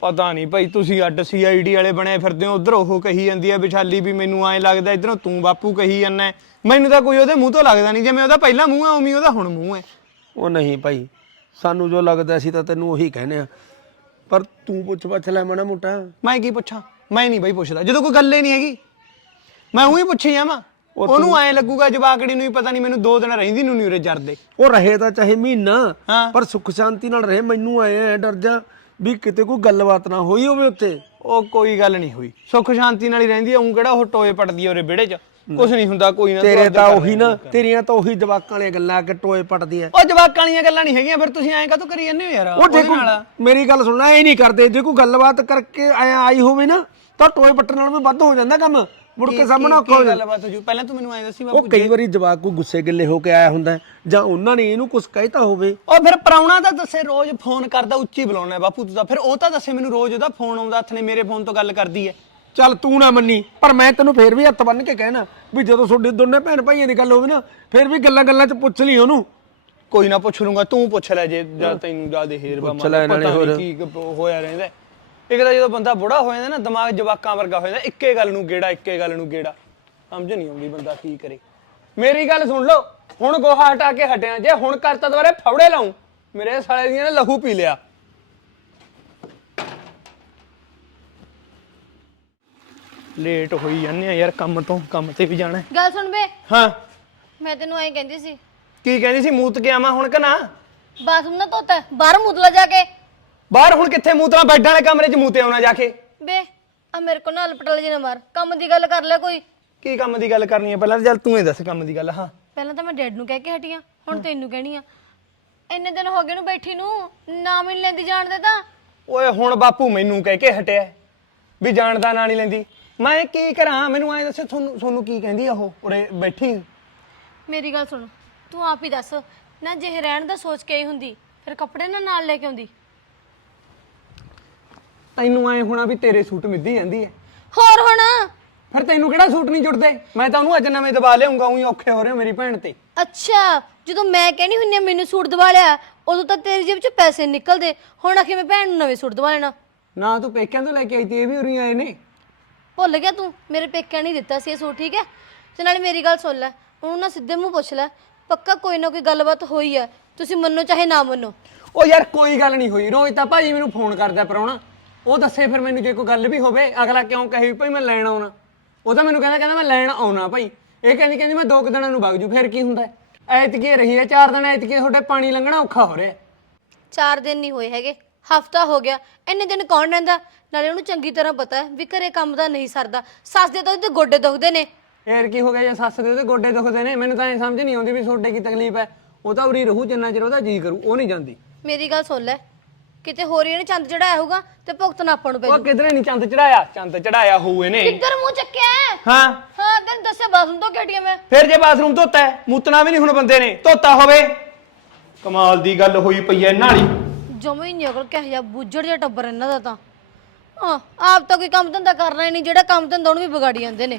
ਪਤਾ ਨਹੀਂ ਭਾਈ ਤੁਸੀਂ ਅੱਡ ਸੀਆਈਡੀ ਵਾਲੇ ਬਣੇ ਫਿਰਦੇ ਹੋ ਉਧਰ ਉਹ ਕਹੀ ਜਾਂਦੀ ਹੈ ਵਿਸ਼ਾਲੀ ਵੀ ਮੈਨੂੰ ਐਂ ਲੱਗਦਾ ਇਧਰੋਂ ਤੂੰ ਬਾਪੂ ਕਹੀ ਜਾਂਦਾ ਮੈਨੂੰ ਤਾਂ ਕੋਈ ਉਹਦੇ ਮੂੰਹ ਤੋਂ ਲੱਗਦਾ ਨਹੀਂ ਜਿਵੇਂ ਉਹਦਾ ਪਹਿਲਾ ਮੂੰਹ ਆ ਉਵੇਂ ਹੀ ਉਹਦਾ ਹੁਣ ਮੂੰਹ ਹੈ ਉਹ ਨਹੀਂ ਭਾਈ ਸਾਨੂੰ ਜੋ ਲੱਗਦਾ ਸੀ ਤਾਂ ਤੈਨੂੰ ਉਹੀ ਕਹਿੰਦੇ ਆ। ਪਰ ਤੂੰ ਪੁੱਛ ਪੱਛ ਲੈ ਮਾੜਾ ਮੋਟਾ। ਮੈਂ ਕੀ ਪੁੱਛਾਂ? ਮੈਂ ਨਹੀਂ ਬਾਈ ਪੁੱਛਦਾ ਜਦੋਂ ਕੋਈ ਗੱਲ ਹੀ ਨਹੀਂ ਹੈਗੀ। ਮੈਂ ਉਹੀ ਪੁੱਛੀ ਜਾਵਾਂ। ਉਹਨੂੰ ਐਂ ਲੱਗੂਗਾ ਜਵਾਕੜੀ ਨੂੰ ਹੀ ਪਤਾ ਨਹੀਂ ਮੈਨੂੰ ਦੋ ਦਿਨ ਰਹਿੰਦੀ ਨੂੰ ਨਹੀਂ ਉਰੇ ਜਰਦੇ ਉਹ ਰਹੇ ਤਾਂ ਚਾਹੇ ਮਹੀਨਾ। ਪਰ ਸੁੱਖ ਸ਼ਾਂਤੀ ਨਾਲ ਰਹੇ ਮੈਨੂੰ ਆਏ ਐ ਡਰ ਜਾ ਵੀ ਕਿਤੇ ਕੋਈ ਗੱਲਬਾਤ ਨਾ ਹੋਈ ਹੋਵੇ ਉੱਤੇ ਉਹ ਕੋਈ ਗੱਲ ਨਹੀਂ ਹੋਈ। ਸੁੱਖ ਸ਼ਾਂਤੀ ਨਾਲ ਹੀ ਰਹਿੰਦੀ ਆ ਉਹ ਕਿਹੜਾ ਉਹ ਟੋਏ ਪਟਦੀ ਉਰੇ ਵਿਹੜੇ 'ਚ? ਕੁਝ ਨਹੀਂ ਹੁੰਦਾ ਕੋਈ ਨਾ ਤੇਰੇ ਤਾਂ ਉਹੀ ਨਾ ਤੇਰੀਆਂ ਤਾਂ ਉਹੀ ਜਵਾਕਾਂ ਵਾਲੀਆਂ ਗੱਲਾਂ ਕਿ ਟੋਏ ਪਟਦੀ ਐ ਉਹ ਜਵਾਕਾਂ ਵਾਲੀਆਂ ਗੱਲਾਂ ਨਹੀਂ ਹੈਗੀਆਂ ਫਿਰ ਤੁਸੀਂ ਐਂ ਕਾਹਤੋਂ ਕਰੀ ਜਾਂਦੇ ਹੋ ਯਾਰ? ਉਹ ਨਾਲ ਮੇਰੀ ਗੱਲ ਸੁਣਨਾ ਇਹ ਨਹੀਂ ਕਰਦੇ ਜੇ ਕੋਈ ਗੱਲਬਾਤ ਕਰਕੇ ਆਇਆ ਆਈ ਹੋਵੇ ਨਾ ਤਾਂ ਟੋਏ ਪੱਟਣ ਨਾਲ ਵੀ ਵੱਧ ਹੋ ਜਾਂਦਾ ਕੰਮ। ਮੁੜ ਕੇ ਸਾਹਮਣੇ ਔਖਾ ਹੋ ਕੀ ਜਾਂਦਾ। ਗੱਲਬਾਤ ਹੋ ਜੂ? ਪਹਿਲਾਂ ਤੂੰ ਮੈਨੂੰ ਐਂ ਦੱਸੀ ਉਹ ਬਾਪੂ ਕਈ ਵਾਰੀ ਜਵਾਕ ਕੋਈ ਗੁੱਸੇ ਗਿੱਲੇ ਹੋ ਕੇ ਆਇਆ ਹੁੰਦਾ ਹੈ, ਜਾਂ ਉਹਨਾਂ ਨੇ ਇਹਨੂੰ ਕੁਝ ਕਹਿਤਾ ਹੋਵੇ। ਉਹ ਫਿਰ ਪ੍ਰਾਹੁਣਾ ਤਾਂ ਦੱਸੇ ਰੋਜ਼ ਫੋਨ ਕਰਦਾ ਉੱਚੀ ਬੁਲਾਉਣਾ ਬਾਪੂ ਤੂੰ ਤਾਂ। ਫਿਰ ਉਹ ਤਾਂ ਦੱਸੇ ਮੈਨੂੰ ਰੋਜ਼ ਉਹਦਾ ਫੋਨ ਆਉਂਦਾ ਹੱਥ ਨੇ ਮੇਰੇ ਫੋਨ ਤੋਂ ਗੱਲ ਕਰਦੀ ਹੈ। ਚੱਲ ਤੂੰ ਨਾ ਮੰਨੀ ਪਰ ਮੈਂ ਤੈਨੂੰ ਫੇਰ ਵੀ ਹੱਥ ਬੰਨ ਕੇ ਕਹਿਣਾ ਵੀ ਜਦੋਂ ਤੁਹਾਡੇ ਦੋਨੇ ਭੈਣ ਭਾਈਆਂ ਦੀ ਗੱਲ ਹੋਵੇ ਨਾ ਫੇਰ ਵੀ ਗੱਲਾਂ ਗੱਲਾਂ 'ਚ ਪੁੱਛ ਲਈ ਉਹਨੂੰ। ਕੋਈ ਨਾ ਪੁੱਛ ਲੂੰਗਾ ਤੂੰ ਪੁੱਛ ਲੈ ਜੇ ਜਦ ਤੈਨੂੰ ਜ਼ਿਆਦਾ ਹੇਰਵਾ ਪੁੱਛ ਲੈ ਨਾਲੇ ਹੋਰ। ਕੀ ਕ- ਹੋਇਆ ਰਹਿੰਦਾ ਹੈ। ਇੱਕ ਤਾਂ ਜਦੋਂ ਬੰਦਾ ਬੁੜਾ ਹੋ ਜਾਂਦਾ ਨਾ ਦਿਮਾਗ ਜਵਾਕਾਂ ਵਰਗਾ ਹੋ ਜਾਂਦਾ ਇੱਕੇ ਗੱਲ ਨੂੰ ਗੇੜਾ ਇੱਕੇ ਗੱਲ ਨੂੰ ਗੇੜਾ। ਸਮਝ ਨਹੀਂ ਆਉਂਦੀ ਬੰਦਾ ਕੀ ਕਰੇ। ਮੇਰੀ ਗੱਲ ਸੁਣ ਲਓ ਹੁਣ ਗੋਹਾ ਹਟਾ ਕੇ ਹਟਿਆ ਜੇ ਹੁਣ ਕਰਤਾ ਦੁਬਾਰੇ ਫਵੜੇ ਲਾਉਂ ਮੇਰੇ ਸਾਲੇ ਦੀਆਂ ਨੇ ਲਹੂ ਪੀ ਲਿਆ। ਲੇਟ ਹੋਈ ਜਾਂਦੇ ਆ ਯਾਰ ਕੰਮ ਤੋਂ ਕੰਮ ਤੇ ਵੀ ਜਾਣਾ। ਹੈ। ਗੱਲ ਸੁਣ ਬੇ। ਹਾਂ। ਮੈਂ ਤੈਨੂੰ ਐਂ ਕਹਿੰਦੀ ਸੀ। ਕੀ ਕਹਿੰਦੀ ਸੀ ਮੂਤ ਕੇ ਆਵਾਂ ਹੁਣ ਕਿ ਨਾ? ਬਾਥਰੂਮ ਨਾ ਧੋਤਾ ਬਾਹਰ ਮੁਦਲਾ ਜਾ ਕੇ। ਬਾਹਰ ਹੁਣ ਕਿੱਥੇ ਮੂਤਰਾ ਬੈੱਡਾਂ ਵਾਲੇ ਕਮਰੇ 'ਚ ਮੂਤੇ ਆਉਣਾ ਜਾ ਕੇ? ਬੇ ਆ ਮੇਰੇ ਕੋਲ ਨਾਲ ਪਟਲ ਜੀ ਨਾ ਮਾਰ। ਕੰਮ ਦੀ ਗੱਲ ਕਰ ਲੈ ਕੋਈ। ਕੀ ਕੰਮ ਦੀ ਗੱਲ ਕਰਨੀ ਹੈ ਪਹਿਲਾਂ ਤਾਂ ਚੱਲ ਤੂੰ ਹੀ ਦੱਸ ਕੰਮ ਦੀ ਗੱਲ ਹਾਂ। ਪਹਿਲਾਂ ਤਾਂ ਮੈਂ ਡੈਡ ਨੂੰ ਕਹਿ ਕੇ ਹਟੀ ਆਂ ਹੁਣ ਤੈਨੂੰ ਕਹਿਣੀ ਆ। ਇੰਨੇ ਦਿਨ ਹੋ ਗਏ ਨੂੰ ਬੈਠੀ ਨੂੰ ਨੀ ਲੈਂਦੀ ਜਾਣ ਦੇ ਤਾਂ। ਓਏ ਹੁਣ ਬਾਪੂ ਮੈਨੂੰ ਕਹਿ ਕੇ ਹਟਿਆ ਵੀ ਜਾਣਦਾ ਨਾਂ ਨਹੀਂ ਲੈਂਦੀ। ਮੈਂ ਕੀ ਕਰਾਂ? ਮੈਨੂੰ ਐਂ ਦੱਸੋ ਤੁਹਾਨੂੰ ਤੁਹਾਨੂੰ ਕੀ ਕਹਿੰਦੀ ਆ ਉਹ? ਉਰੇ ਬੈਠੀ। ਮੇਰੀ ਗੱਲ ਸੁਣ ਤੂੰ ਆਪ ਹੀ ਦੱਸ। ਨਾ ਜੇ ਰਹਿਣ ਦਾ ਸੋਚ ਕੇ ਆਈ ਹੁੰਦੀ ਫਿਰ ਕੱਪੜੇ ਨਾ ਨਾਲ ਲੈ ਕੇ ਆਉਂਦੀ। ਤੈਨੂੰ ਐਂ ਹੋਣਾ ਵੀ ਤੇਰੇ ਸੂਟ ਮਿੱਧੀ ਜਾਂਦੀ ਹੈ ਹੋਰ ਹੁਣ? ਫਿਰ ਤੈਨੂੰ ਕਿਹੜਾ ਸੂਟ ਨਹੀਂ ਜੁੜਦੇ? ਮੈਂ ਤਾਂ ਉਹਨੂੰ ਅੱਜ ਨਵੇਂ ਦਬਾ ਲਿਆਉਂਗਾ ਉਹੀ ਔਖੇ ਹੋ ਰਹੇ ਹੋ ਮੇਰੀ ਭੈਣ ਤੇ। ਅੱਛਾ ਜਦੋਂ ਮੈਂ ਕਹਿਣੀ ਹੁੰਨੀ ਆ ਮੈਨੂੰ ਸੂਟ ਦਵਾ ਲਿਆ ਉਦੋਂ ਤਾਂ ਤੇਰੀ ਜੇਬ 'ਚ ਪੈਸੇ ਨਿਕਲਦੇ। ਹੁਣ ਆਖੇ ਮੈਂ ਭੈਣ ਨੂੰ ਨਵੇਂ ਸੂਟ ਦਵਾ ਲੈਣਾ। ਨਾ ਤੂੰ ਪੇਕਿਆਂ ਤੋਂ ਲੈ ਕੇ ਆਈ ਤੇ ਇਹ ਵੀ ਉਰੀ ਆਏ ਨੇ। ਭੁੱਲ ਗਿਆ ਤੂੰ ਮੇਰੇ ਪੇਕਿਆਂ ਨਹੀਂ ਦਿੱਤਾ ਸੀ ਇਹ ਸੂਟ ਠੀਕ ਹੈ ਤੇ ਨਾਲੇ ਮੇਰੀ ਗੱਲ ਸੁਣ ਲੈ ਉਹਨੂੰ ਨਾ ਸਿੱਧੇ ਮੂੰਹ ਪੁੱਛ ਲੈ ਪੱਕਾ ਕੋਈ ਨਾ ਕੋਈ ਗੱਲਬਾਤ ਹੋਈ ਹੈ ਤੁਸੀਂ ਮੰਨੋ ਚਾਹੇ ਨਾ ਮੰਨੋ। ਉਹ ਯਾਰ ਕੋਈ ਗੱਲ ਨਹੀਂ ਹੋਈ ਰੋਜ਼ ਤਾਂ ਭਾਜੀ ਮੈਨੂੰ ਫੋਨ ਕਰਦਾ ਪਰਾਉਣਾ ਉਹ ਦੱਸੇ ਫਿਰ ਮੈਨੂੰ ਜੇ ਕੋਈ ਗੱਲ ਵੀ ਹੋਵੇ ਅਗਲਾ ਕਿਉਂ ਕਹੇ ਵੀ ਭਾਈ ਮੈਂ ਲੈਣ ਆਉਣਾ? ਉਹ ਤਾਂ ਮੈਨੂੰ ਕਹਿੰਦਾ ਕਹਿੰਦਾ ਮੈਂ ਲੈਣ ਆਉਣਾ ਭਾਈ। ਇਹ ਕਹਿੰਦੀ ਕਹਿੰਦੀ ਮੈਂ ਦੋ ਕੁ ਦਿਨਾਂ ਨੂੰ ਵਗ ਜੂ ਫਿਰ ਕੀ ਹੁੰਦਾ? ਐਤਕੀ ਰਹੀ ਹੈ ਚਾਰ ਦਿਨ ਐਤਕੀ ਤੁਹਾਡੇ ਪਾਣੀ ਲੰਘਣਾ ਔਖਾ ਹੋ ਰਿਹਾ। ਚਾਰ ਦਿਨ ਨਹੀਂ ਹੋਏ ਹੈਗੇ ਹਫਤਾ ਹੋ ਗਿਆ ਇੰਨੇ ਦਿਨ ਕੌਣ ਰਹਿੰਦਾ ਨਾਲੇ ਉਹਨੂੰ ਚੰਗੀ ਤਰ੍ਹਾਂ ਪਤਾ ਹੈ ਵੀ ਘਰੇ ਕੰਮ ਦਾ ਨਹੀਂ ਸਰਦਾ। ਸੱਸ ਦੇ ਤਾਂ ਉਹਦੇ ਗੋਡੇ ਦੁਖਦੇ ਨੇ। ਫੇਰ ਕੀ ਹੋ ਗਿਆ ਜੇ ਸੱਸ ਦੇ ਉਹਦੇ ਗੋਡੇ ਦੁਖਦੇ ਨੇ ਮੈਨੂੰ ਤਾਂ ਐ ਸਮਝ ਨਹੀਂ ਆਉਂਦੀ ਵੀ ਤੁਹਾਡੇ ਕੀ ਤਕਲੀਫ ਹੈ। ਉਹ ਤਾਂ ਉਰੀ ਰਹੂ ਜਿੰਨਾ ਚਿਰ ਉਹਦਾ ਜੀ ਕਰੂ ਉਹ ਨਹੀਂ ਜਾਂਦੀ। ਮੇਰੀ ਗੱਲ ਸੁਣ ਲੈ ਕਿਤੇ ਹੋਰ ਇਹਨੇ ਚੰਦ ਚੜਾਇਆ ਹੋਊਗਾ ਤੇ ਭੁਗਤਣਾ ਆਪਾਂ ਨੂੰ ਪੈ ਉਹ ਕਿਧਰੇ ਨਹੀਂ ਚੰਦ ਚੜਾਇਆ? ਚੰਦ ਚੜਾਇਆ ਹੋਊ ਇਹਨੇ। ਕਿੱਧਰ ਮੂੰਹ ਚੱਕਿਆ ਹੈ? ਹਾਂ। ਹਾਂ ਤੈਨੂੰ ਦੱਸਿਆ ਬਾਥਰੂਮ ਤੋਂ ਕਿਹੜੀਆਂ ਮੈਂ? ਫਿਰ ਜੇ ਬਾਥਰੂਮ ਧੋਤਾ ਹੈ ਮੂਤਣਾ ਵੀ ਨਹੀਂ ਹੁਣ ਬੰਦੇ ਨੇ। ਧੋਤਾ ਹੋਵੇ। ਕਮਾਲ ਦੀ ਗੱਲ ਹੋਈ ਪਈ ਐ ਨਾਲੀ ਜਮੇ ਹੀ ਨਹੀਂ ਅਗਰ ਕਿਹ ਜਾ ਬੁੱਝੜ ਜਿਹਾ ਟੱਬਰ ਇਹਨਾਂ ਦਾ ਤਾਂ। ਹਾਂ ਆਪ ਤਾਂ ਕੋਈ ਕੰਮ ਧੰਦਾ ਕਰਨਾ ਹੀ ਨਹੀਂ ਜਿਹੜਾ ਕੰਮ ਧੰਦਾ ਉਹਨੂੰ ਵੀ ਵਿਗਾੜੀ ਜਾਂਦੇ ਨੇ।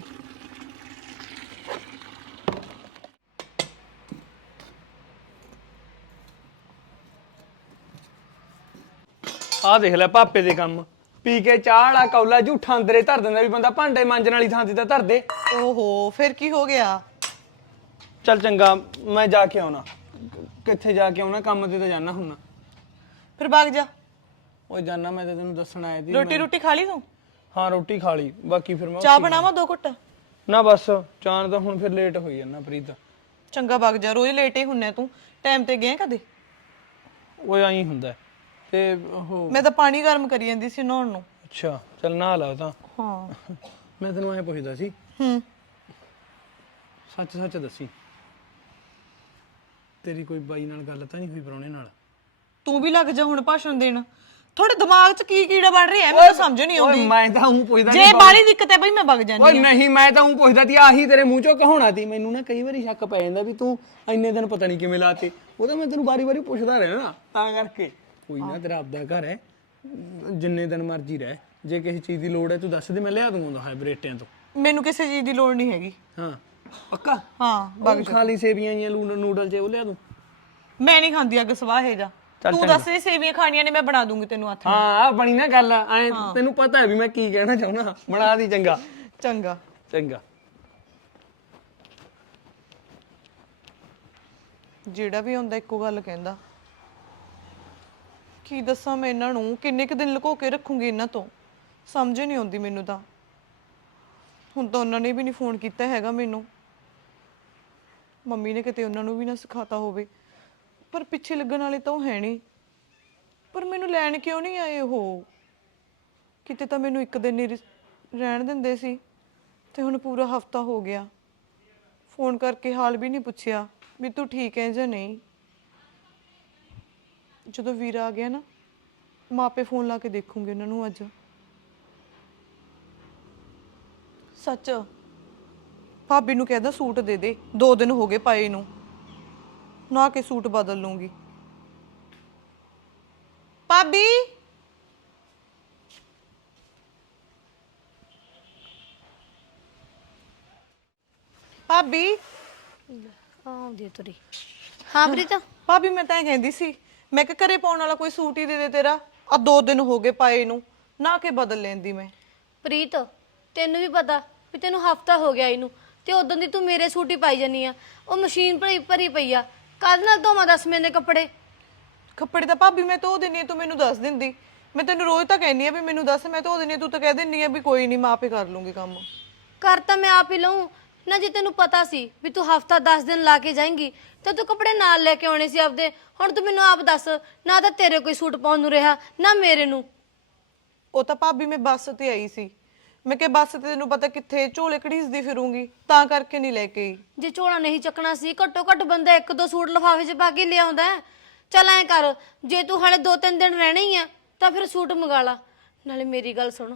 ਆਹ ਦੇਖ ਲੈ ਪਾਪੇ ਦੇ ਕੰਮ। ਪੀ ਕੇ ਚਾਹ ਵਾਲਾ ਕੌਲਾ ਝੂਠਾ ਅੰਦਰੇ ਧਰ ਦਿੰਦਾ ਵੀ ਬੰਦਾ ਭਾਂਡੇ ਮਾਂਜਣ ਵਾਲੀ ਥਾਂ ਤੇ ਤਾਂ ਧਰ ਦੇ। ਓਹੋ ਫਿਰ ਕੀ ਹੋ ਗਿਆ? ਚੱਲ ਚੰਗਾ ਮੈਂ ਜਾ ਕੇ ਆਉਣਾ। ਕਿੱਥੇ ਜਾ ਕੇ ਆਉਣਾ? ਕੰਮ ਤੇ ਤਾਂ ਜਾਣਾ ਹੁੰਨਾ। ਫਿਰ ਭੱਗ ਜਾ। ਉਹ ਜਾਣਾ ਮੈਂ ਤਾਂ ਤੈਨੂੰ ਦੱਸਣ ਆਇਆ ਸੀ। ਰੋਟੀ ਰੋਟੀ ਖਾ ਲਈ ਤੂੰ? ਹਾਂ ਰੋਟੀ ਖਾ ਲਈ। ਬਾਕੀ ਫਿਰ ਮੈਂ ਚਾਹ ਬਣਾਵਾਂ ਦੋ ਘੁੱਟ? ਨਾ ਬਸ ਚਾਹ ਤਾਂ ਹੁਣ ਫਿਰ ਲੇਟ ਹੋਈ ਜਾਂਦਾ ਪ੍ਰੀਤ। ਚੰਗਾ ਭੱਗ ਜਾ ਰੋਜ਼ ਲੇਟ ਹੀ ਹੁੰਨੇ ਤੂੰ। ਟਾਈਮ ਤੇ ਗਿਆ ਕਦੇ? ਉਹ ਐਂ ਹੁੰਦਾ। ਹੈ। ਤੇ ਉਹ ਮੈਂ ਤਾਂ ਪਾਣੀ ਗਰਮ ਕਰੀ ਜਾਂਦੀ ਸੀ ਨਹਾਉਣ ਨੂੰ। ਅੱਛਾ ਚੱਲ ਨਾ ਲਾ ਤਾਂ। ਹਾਂ। ਮੈਂ ਤੈਨੂੰ ਐਂ ਪੁੱਛਦਾ ਸੀ ਹੂੰ। ਸੱਚ ਸੱਚ ਦੱਸੀ। ਤੇਰੀ ਕੋਈ ਬਾਈ ਨਾਲ ਗੱਲ ਤਾਂ ਨਹੀਂ ਹੋਈ ਪਰੌਣੇ ਨਾਲ? ਤੂੰ ਵੀ ਲੱਗ ਜਾ ਹੁਣ ਭਾਸ਼ਣ ਦੇਣ। ਤੁਹਾਡੇ ਦਿਮਾਗ 'ਚ ਕੀ ਕੀੜਾ ਬਣ ਰਿਹਾ ਮੈਨੂੰ ਤਾਂ ਸਮਝ ਨਹੀਂ ਓਏ ਆਉਂਦੀ। ਮੈਂ ਤਾਂ ਉਹ ਪੁੱਛਦਾ ਜੇ ਬਾਲੀ ਦਿੱਕਤ ਹੈ ਬਈ ਮੈਂ ਵਗ ਜਾਨੀ ਓਏ ਨਹੀਂ ਮੈਂ ਤਾਂ ਉਹ ਪੁੱਛਦਾ ਸੀ ਆਹੀ ਤੇਰੇ ਮੂੰਹ ਚੋਂ ਕਹਾਉਣਾ ਸੀ। ਮੈਨੂੰ ਨਾ ਕਈ ਵਾਰੀ ਸ਼ੱਕ ਪੈ ਜਾਂਦਾ ਵੀ ਤੂੰ ਇੰਨੇ ਦਿਨ ਪਤਾ ਨਹੀਂ ਕਿਵੇਂ ਲਾਤੇ। ਉਹਦਾ ਮੈਂ ਤੈਨੂੰ ਵਾਰੀ-ਵਾਰੀ ਪੁੱਛਦਾ ਰਹਿਣਾ। ਨਾ ਤਾਂ ਕਰਕੇ। ਕੋਈ ਨਾ ਤੇਰਾ ਆਪਦਾ ਘਰ ਹੈ। ਜਿੰਨੇ ਦਿਨ ਮਰਜ਼ੀ ਰਹਿ। ਜੇ ਕਿਸੇ ਚੀਜ਼ ਦੀ ਲੋੜ ਹੈ ਤੂੰ ਦੱਸ ਦੇ ਮੈਂ ਲਿਆ ਦੂੰਗਾ ਬਰੇਟਿਆਂ ਤੋਂ। ਮੈਨੂੰ ਕਿਸੇ ਚੀਜ਼ ਦੀ ਲੋੜ ਨਹੀਂ ਹੈਗੀ। ਹਾਂ। ਪੱਕਾ? ਹਾਂ ਬਗ ਖਾਲੀ ਸੇਵੀਆਂ ਜਾਂ ਨੂਡਲ ਜੇ ਉਹ ਲਿਆ ਦੂੰ ਮੈਂ ਨਹੀਂ ਖਾਂਦੀ ਅੱਗ ਸਵਾਹ ਹੈ ਜਾ। ਤੂੰ ਦੱਸ ਜੇ ਸੇਵੀਆਂ ਖਾਣੀਆਂ ਨੇ ਮੈਂ ਬਣਾ ਦੂੰਗੀ ਤੈਨੂੰ ਹੱਥ ਹਾਂ ਆ ਬਣੀ ਨਾ ਗੱਲ। ਐ ਤੈਨੂੰ ਪਤਾ ਹੈ ਵੀ ਮੈਂ ਕੀ ਕਹਿਣਾ ਚਾਹੁੰਦਾ। ਬਣਾ ਦੀ ਚੰਗਾ। ਚੰਗਾ। ਚੰਗਾ। ਜਿਹੜਾ ਵੀ ਹੁੰਦਾ ਇੱਕੋ ਗੱਲ ਕਹਿੰਦਾ। ਕੀ ਦੱਸਾਂ ਮੈਂ ਇਹਨਾਂ ਨੂੰ? ਕਿੰਨੇ ਕੁ ਦਿਨ ਲੁਕੋ ਕੇ ਰੱਖੂੰਗੀ ਇਹਨਾਂ ਤੋਂ? ਸਮਝ ਨਹੀਂ ਆਉਂਦੀ ਮੈਨੂੰ ਤਾਂ। ਹੁਣ ਤਾਂ ਉਹਨਾਂ ਨੇ ਵੀ ਨਹੀਂ ਫੋਨ ਕੀਤਾ ਹੈਗਾ ਮੈਨੂੰ। ਮੰਮੀ ਨੇ ਕਿਤੇ ਉਹਨਾਂ ਨੂੰ ਵੀ ਨਾ ਸਿਖਾਤਾ ਹੋਵੇ। ਪਰ ਪਿੱਛੇ ਲੱਗਣ ਵਾਲੇ ਤਾਂ ਉਹ ਹੈ ਨਹੀਂ। ਪਰ ਮੈਨੂੰ ਲੈਣ ਕਿਉਂ ਨਹੀਂ ਆਏ ਉਹ? ਕਿਤੇ ਤਾਂ ਮੈਨੂੰ ਇੱਕ ਦਿਨ ਹੀ ਰਿ- ਰਹਿਣ ਦਿੰਦੇ ਸੀ। ਤੇ ਹੁਣ ਪੂਰਾ ਹਫਤਾ ਹੋ ਗਿਆ। ਫੋਨ ਕਰਕੇ ਹਾਲ ਵੀ ਨਹੀਂ ਪੁੱਛਿਆ ਵੀ ਤੂੰ ਠੀਕ ਹੈ ਜਾਂ ਨਹੀਂ। ਜਦੋਂ ਵੀਰ ਆ ਗਿਆ ਨਾ ਮਾਪੇ ਫੋਨ ਲਾ ਕੇ ਦੇਖੂੰਗੀ ਉਹਨਾਂ ਨੂੰ ਅੱਜ। ਸੱਚ? ਭਾਬੀ ਨੂੰ ਕਹਿੰਦਾ ਸੂਟ ਦੇ ਦੇ ਦੋ ਦਿਨ ਹੋ ਗਏ ਪਾਏ ਨੂੰ। ਨਾ ਕੇ ਸੂਟ ਬਦਲ ਲੂੰਗੀ ਭਾਬੀ! ਭਾਬੀ! ਆਉਂਦੀ ਆ ਤੁਰੀ। ਹਾਂ ਪ੍ਰੀਤ। ਭਾਬੀ ਮੈਂ ਤਾਂ ਇਹ ਕਹਿੰਦੀ ਸੀ ਮੈਂ ਕਿ ਘਰੇ ਪਾਉਣ ਵਾਲਾ ਕੋਈ ਸੂਟ ਹੀ ਦੇ ਦੇ ਤੇਰਾ। ਆ ਦੋ ਦਿਨ ਹੋ ਗਏ ਪਾਏ ਨੂੰ। ਨਾ ਕੇ ਬਦਲ ਲੈਂਦੀ ਮੈਂ। ਪ੍ਰੀਤ ਤੈਨੂੰ ਵੀ ਪਤਾ ਵੀ ਤੈਨੂੰ ਹਫਤਾ ਹੋ ਗਿਆ ਇਹਨੂੰ ਤੇ ਉਦੋਂ ਦੀ ਤੂੰ ਮੇਰੇ ਸੂਟ ਹੀ ਪਾਈ ਜਾਨੀ ਆ। ਉਹ ਮਸ਼ੀਨ ਭਰੀ ਭਰੀ ਪਈ ਆ। ਕੱਲ ਨਾਲ ਧੋਵਾਂ ਦੱਸ ਮੈਨੇ ਕੱਪੜੇ। ਕੱਪੜੇ ਤਾਂ ਭਾਬੀ ਮੈਂ ਧੋ ਦਿੰਨੀ ਆ ਤੂੰ ਮੈਨੂੰ ਦੱਸ ਦਿੰਦੀ। ਮੈਂ ਤੈਨੂੰ ਰੋਜ਼ ਤਾਂ ਕਹਿੰਨੀ ਆ ਵੀ ਮੈਨੂੰ ਦੱਸ ਮੈਂ ਧੋ ਦਿੰਨੀ ਆ ਤੂੰ ਤਾਂ ਕਹਿ ਦਿੰਨੀ ਆ ਵੀ ਕੋਈ ਨਹੀਂ ਮੈਂ ਆਪੇ ਕਰ ਲੂੰਗੀ ਕੰਮ। ਕਰ ਤਾਂ ਮੈਂ ਆਪ ਹੀ ਲਊਂ। ਨਾ ਜੇ ਤੈਨੂੰ ਪਤਾ ਸੀ ਵੀ ਤੂੰ ਹਫਤਾ 10 ਦਿਨ ਲਾ ਕੇ ਜਾਏਂਗੀ ਤਾਂ ਤੂੰ ਕੱਪੜੇ ਨਾਲ ਲੈ ਕੇ ਆਉਣੇ ਸੀ ਆਪਦੇ। ਹੁਣ ਤੂੰ ਮੈਨੂੰ ਆਪ ਦੱਸ ਨਾ ਤਾਂ ਤੇਰੇ ਕੋਈ ਸੂਟ ਪਾਉਣ ਨੂੰ ਰਿਹਾ ਨਾ ਮੇਰੇ ਨੂੰ। ਉਹ ਤਾਂ ਭਾਬੀ ਮੈਂ ਬੱਸ ਤੇ ਆਈ ਸੀ। ਮੈਂ ਕਿ ਬੱਸ ਤੇ ਤੈਨੂੰ ਪਤਾ ਕਿੱਥੇ ਝੋਲੇ ਘੜੀਸਦੀ ਫਿਰੂੰਗੀ ਤਾਂ ਕਰਕੇ ਨਹੀਂ ਲੈ ਕੇ ਆਈ। ਜੇ ਝੋਲਾ ਨਹੀਂ ਚੱਕਣਾ ਸੀ ਘੱਟੋ ਘੱਟ ਬੰਦਾ ਇੱਕ ਦੋ ਸੂਟ ਲਿਫਾਫੇ 'ਚ ਪਾ ਕੇ ਲਿਆਉਂਦਾ ਹੈ। ਚੱਲ ਐਂ ਕਰ ਜੇ ਤੂੰ ਹਾਲੇ ਦੋ ਤਿੰਨ ਦਿਨ ਰਹਿਣਾ ਹੀ ਆ ਤਾਂ ਫਿਰ ਸੂਟ ਮੰਗਾ ਲਾ। ਨਾਲੇ ਮੇਰੀ ਗੱਲ ਸੁਣ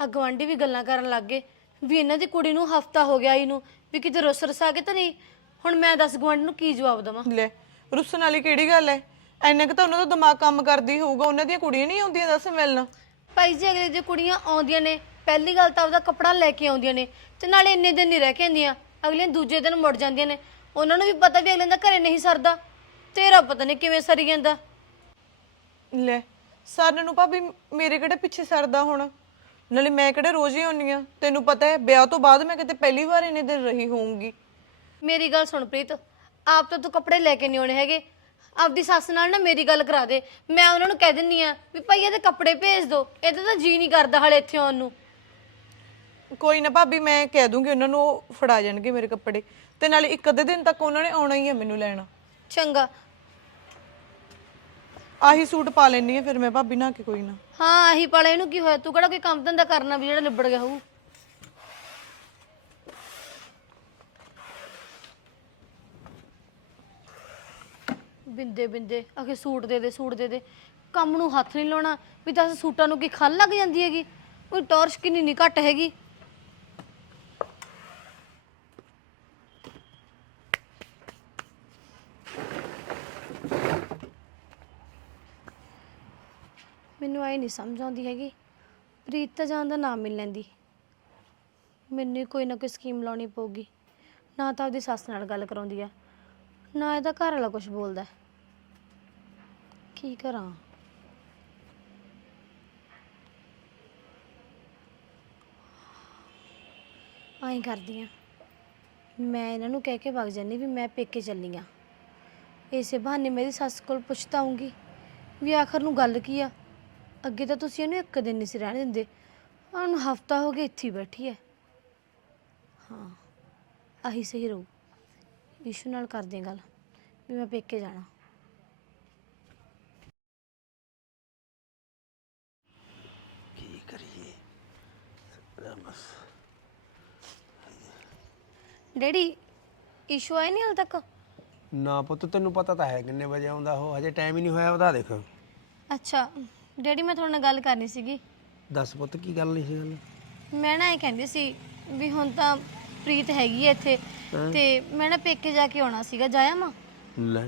ਆ ਗਵਾਂਢੀ ਵੀ ਗੱਲਾਂ ਕਰਨ ਲੱਗ ਗਏ। ਵੀ ਇਹਨਾਂ ਦੀ ਕੁੜੀ ਨੂੰ ਹਫਤਾ ਹੋ ਗਿਆ ਇਹਨੂੰ ਵੀ ਕਿਤੇ ਰੁੱਸ ਰਸਾ ਕੇ ਤਾਂ ਨਹੀਂ? ਹੁਣ ਮੈਂ ਦੱਸ ਗਵਾਂਢੀ ਨੂੰ ਕੀ ਜਵਾਬ ਦੇਵਾਂ? ਲੈ ਰੁੱਸਣ ਵਾਲੀ ਕਿਹੜੀ ਗੱਲ ਐ? ਐਨੇ ਕਿ ਤਾਂ ਉਹਨਾਂ ਦਾ ਦਿਮਾਗ ਕੰਮ ਕਰਦੀ ਹੋਊਗਾ ਉਹਨਾਂ ਦੀਆਂ ਕੁੜੀਆਂ ਨਹੀਂ ਆਉਂਦੀਆਂ ਦੱਸ ਮਿਲਣ। ਭਾਈ ਜੀ ਅਗਲੇ ਦੀ ਕੁੜੀਆਂ ਆਉਂਦੀਆਂ ਨੇ ਪਹਿਲੀ ਗੱਲ ਤਾਂ ਉਹਦਾ ਕੱਪੜਾ ਲੈ ਕੇ ਆਉਂਦੀਆਂ ਨੇ ਤੇ ਨਾਲੇ ਇੰਨੇ ਦਿਨ ਨਹੀਂ ਰਹਿ ਕੇ ਆਉਂਦੀਆਂ ਅਗਲੀਆਂ ਦੂਜੇ ਦਿਨ ਮੁੜ ਜਾਂਦੀਆਂ ਨੇ। ਉਹਨਾਂ ਨੂੰ ਵੀ ਪਤਾ ਵੀ ਅਗਲੇ ਦਾ ਘਰੇ ਨਹੀਂ ਸਰਦਾ। ਤੇਰਾ ਪਤਾ ਨਹੀਂ ਕਿਵੇਂ ਸਰੀ ਜਾਂਦਾ। ਲੈ ਸਰਨ ਨੂੰ ਭਾਬੀ ਮੇਰੇ ਕਿਹੜੇ ਪਿੱਛੇ ਸਰਦਾ ਹੁਣ? ਨਾਲੇ ਮੈਂ ਕਿਹੜੇ ਰੋਜ਼ ਹੀ ਆਉਣੀ ਆ ਤੈਨੂੰ ਪਤਾ ਹੈ ਵਿਆਹ ਤੋਂ ਬਾਅਦ ਮੈਂ ਕਿਤੇ ਪਹਿਲੀ ਵਾਰ ਇੰਨੇ ਦਿਨ ਰਹੀ ਹੋਊਂਗੀ। ਮੇਰੀ ਗੱਲ ਸੁਣ ਪ੍ਰੀਤ ਆਪ ਤਾਂ ਤੂੰ ਕੱਪੜੇ ਲੈ ਕੇ ਨਹੀਂ ਆਉਣੇ ਹੈਗੇ। ਆਪਦੀ ਸੱਸ ਨਾਲ ਨਾ ਮੇਰੀ ਗੱਲ ਕਰਾ ਦੇ। ਮੈਂ ਉਹਨਾਂ ਨੂੰ ਕਹਿ ਦਿੰਨੀ ਆ ਵੀ ਭਾਈ ਇਹਦੇ ਕੱਪੜੇ ਭੇਜ ਦਿਓ ਇਹਦਾ ਤਾਂ ਜੀ ਨਹੀਂ ਕਰਦਾ ਹਲੇ ਇੱਥੇ ਆਉਣ ਨੂੰ। ਕੋਈ ਨਾ ਭਾਬੀ ਮੈਂ ਕਹਿ ਦੂੰਗੀ ਉਹਨਾਂ ਨੂੰ ਉਹ ਫੜਾ ਜਾਣਗੇ ਮੇਰੇ ਕੱਪੜੇ। ਤੇ ਨਾਲੇ ਇੱਕ ਅੱਧੇ ਦਿਨ ਤੱਕ ਉਹਨਾਂ ਨੇ ਆਉਣਾ ਹੀ ਆ ਮੈਨੂੰ ਲੈਣ। ਚੰਗਾ ਆਹੀ ਸੂਟ ਪਾ ਲੈਣੀ ਆ ਫਿਰ ਮੈਂ ਭਾਬੀ ਨਾ ਕੇ ਕੋਈ ਨਾ। ਹਾਂ, ਆਹੀ ਪਾਲੇ ਇਹਨੂੰ ਕੀ ਹੋਇਆ? ਤੂੰ ਕਿਹੜਾ ਕੋਈ ਕੰਮ ਧੰਦਾ ਕਰਨਾ ਵੀ ਜਿਹੜਾ ਨਿਬੜ ਗਿਆ ਹੋਊ? ਬਿੰਦੇ ਬਿੰਦੇ, ਆਖੇ ਸੂਟ ਦੇ ਦੇ, ਸੂਟ ਦੇ ਦੇ। ਕੰਮ ਨੂੰ ਹੱਥ ਨਹੀਂ ਲਾਉਣਾ। ਵੀ ਦੱਸ ਸੂਟਾਂ ਨੂੰ ਕੀ ਖੱਲ ਲੱਗ ਜਾਂਦੀ ਹੈਗੀ? ਕੋਈ ਟੌਰਚ ਕਿੰਨੀ ਨਹੀਂ ਘੱਟ ਹੈਗੀ। ਮੈਨੂੰ ਆਏ ਨਹੀਂ ਸਮਝ ਆਉਂਦੀ ਹੈਗੀ। ਪ੍ਰੀਤ ਤਾਂ ਜਾਣ ਦਾ ਨਾਮ ਮਿਲ ਲੈਂਦੀ। ਮੈਨੂੰ ਹੀ ਕੋਈ ਨਾ ਕੋਈ ਸਕੀਮ ਲਾਉਣੀ ਪਊਗੀ। ਨਾ ਤਾਂ ਉਹਦੀ ਸੱਸ ਨਾਲ ਗੱਲ ਕਰਾਉਂਦੀ ਆ। ਨਾ ਇਹਦਾ ਘਰ ਵਾਲਾ ਕੁਝ ਬੋਲਦਾ। ਹੈ। ਕੀ ਕਰਾਂ? ਆਈ ਕਰਦੀ ਆ। ਮੈਂ ਇਹਨਾਂ ਨੂੰ ਕਹਿ ਕੇ ਵਗ ਜਾਂਦੀ ਵੀ ਮੈਂ ਪੇਕੇ ਚੱਲੀ ਆ। ਇਸੇ ਬਹਾਨੇ ਮੇਰੀ ਸੱਸ ਕੋਲ ਪੁੱਛਤਾ ਆਉਂਗੀ ਵੀ ਆਖਰ ਨੂੰ ਗੱਲ ਕੀ ਆ? ਅੱਗੇ ਤਾਂ ਤੁਸੀਂ ਇਹਨੂੰ ਇੱਕ ਦਿਨ ਨਹੀਂ ਸੀ ਰਹਿਣ ਦਿੰਦੇ। ਹੁਣ ਹਫਤਾ ਹੋ ਗਿਆ ਇੱਥੇ ਹੀ ਬੈਠੀ ਹੈ। ਹਾਂ ਆਹੀ ਸਹੀ ਰਹੂ। ਇਸ਼ੂ ਨਾਲ ਕਰਦੇ ਹਾਂ ਗੱਲ ਵੀ ਮੈਂ ਪੇਕੇ ਜਾਣਾ। ਕੀ ਕਰੀਏ? ਬਸ। ਡੈਡੀ ਇਸ਼ੂ ਆਏ ਨਹੀਂ ਹਾਲ ਤੱਕ? ਨਾ ਪੁੱਤ ਤੈਨੂੰ ਪਤਾ ਤਾਂ ਹੈ ਕਿੰਨੇ ਵਜੇ ਆਉਂਦਾ ਉਹ। ਹਜੇ ਟਾਈਮ ਹੀ ਨਹੀਂ ਹੋਇਆ ਉਹਦਾ ਦੇਖ। ਅੱਛਾ। ਡੈਡੀ ਮੈਂ ਤੁਹਾਡੇ ਨਾਲ ਗੱਲ ਕਰਨੀ ਸੀਗੀ। ਦੱਸ ਪੁੱਤ ਕੀ ਗੱਲ ਨਹੀਂ ਸੀ ਗੱਲ? ਮੈਂ ਨਾ ਇਹ ਕਹਿੰਦੀ ਸੀ ਵੀ ਹੁਣ ਤਾਂ ਪ੍ਰੀਤ ਹੈਗੀ ਹੈ ਇੱਥੇ ਤੇ ਮੈਂ ਨਾ ਪੇਕੇ ਜਾ ਕੇ ਆਉਣਾ ਸੀਗਾ ਜਾਇਆ ਮਾਂ ਲੈ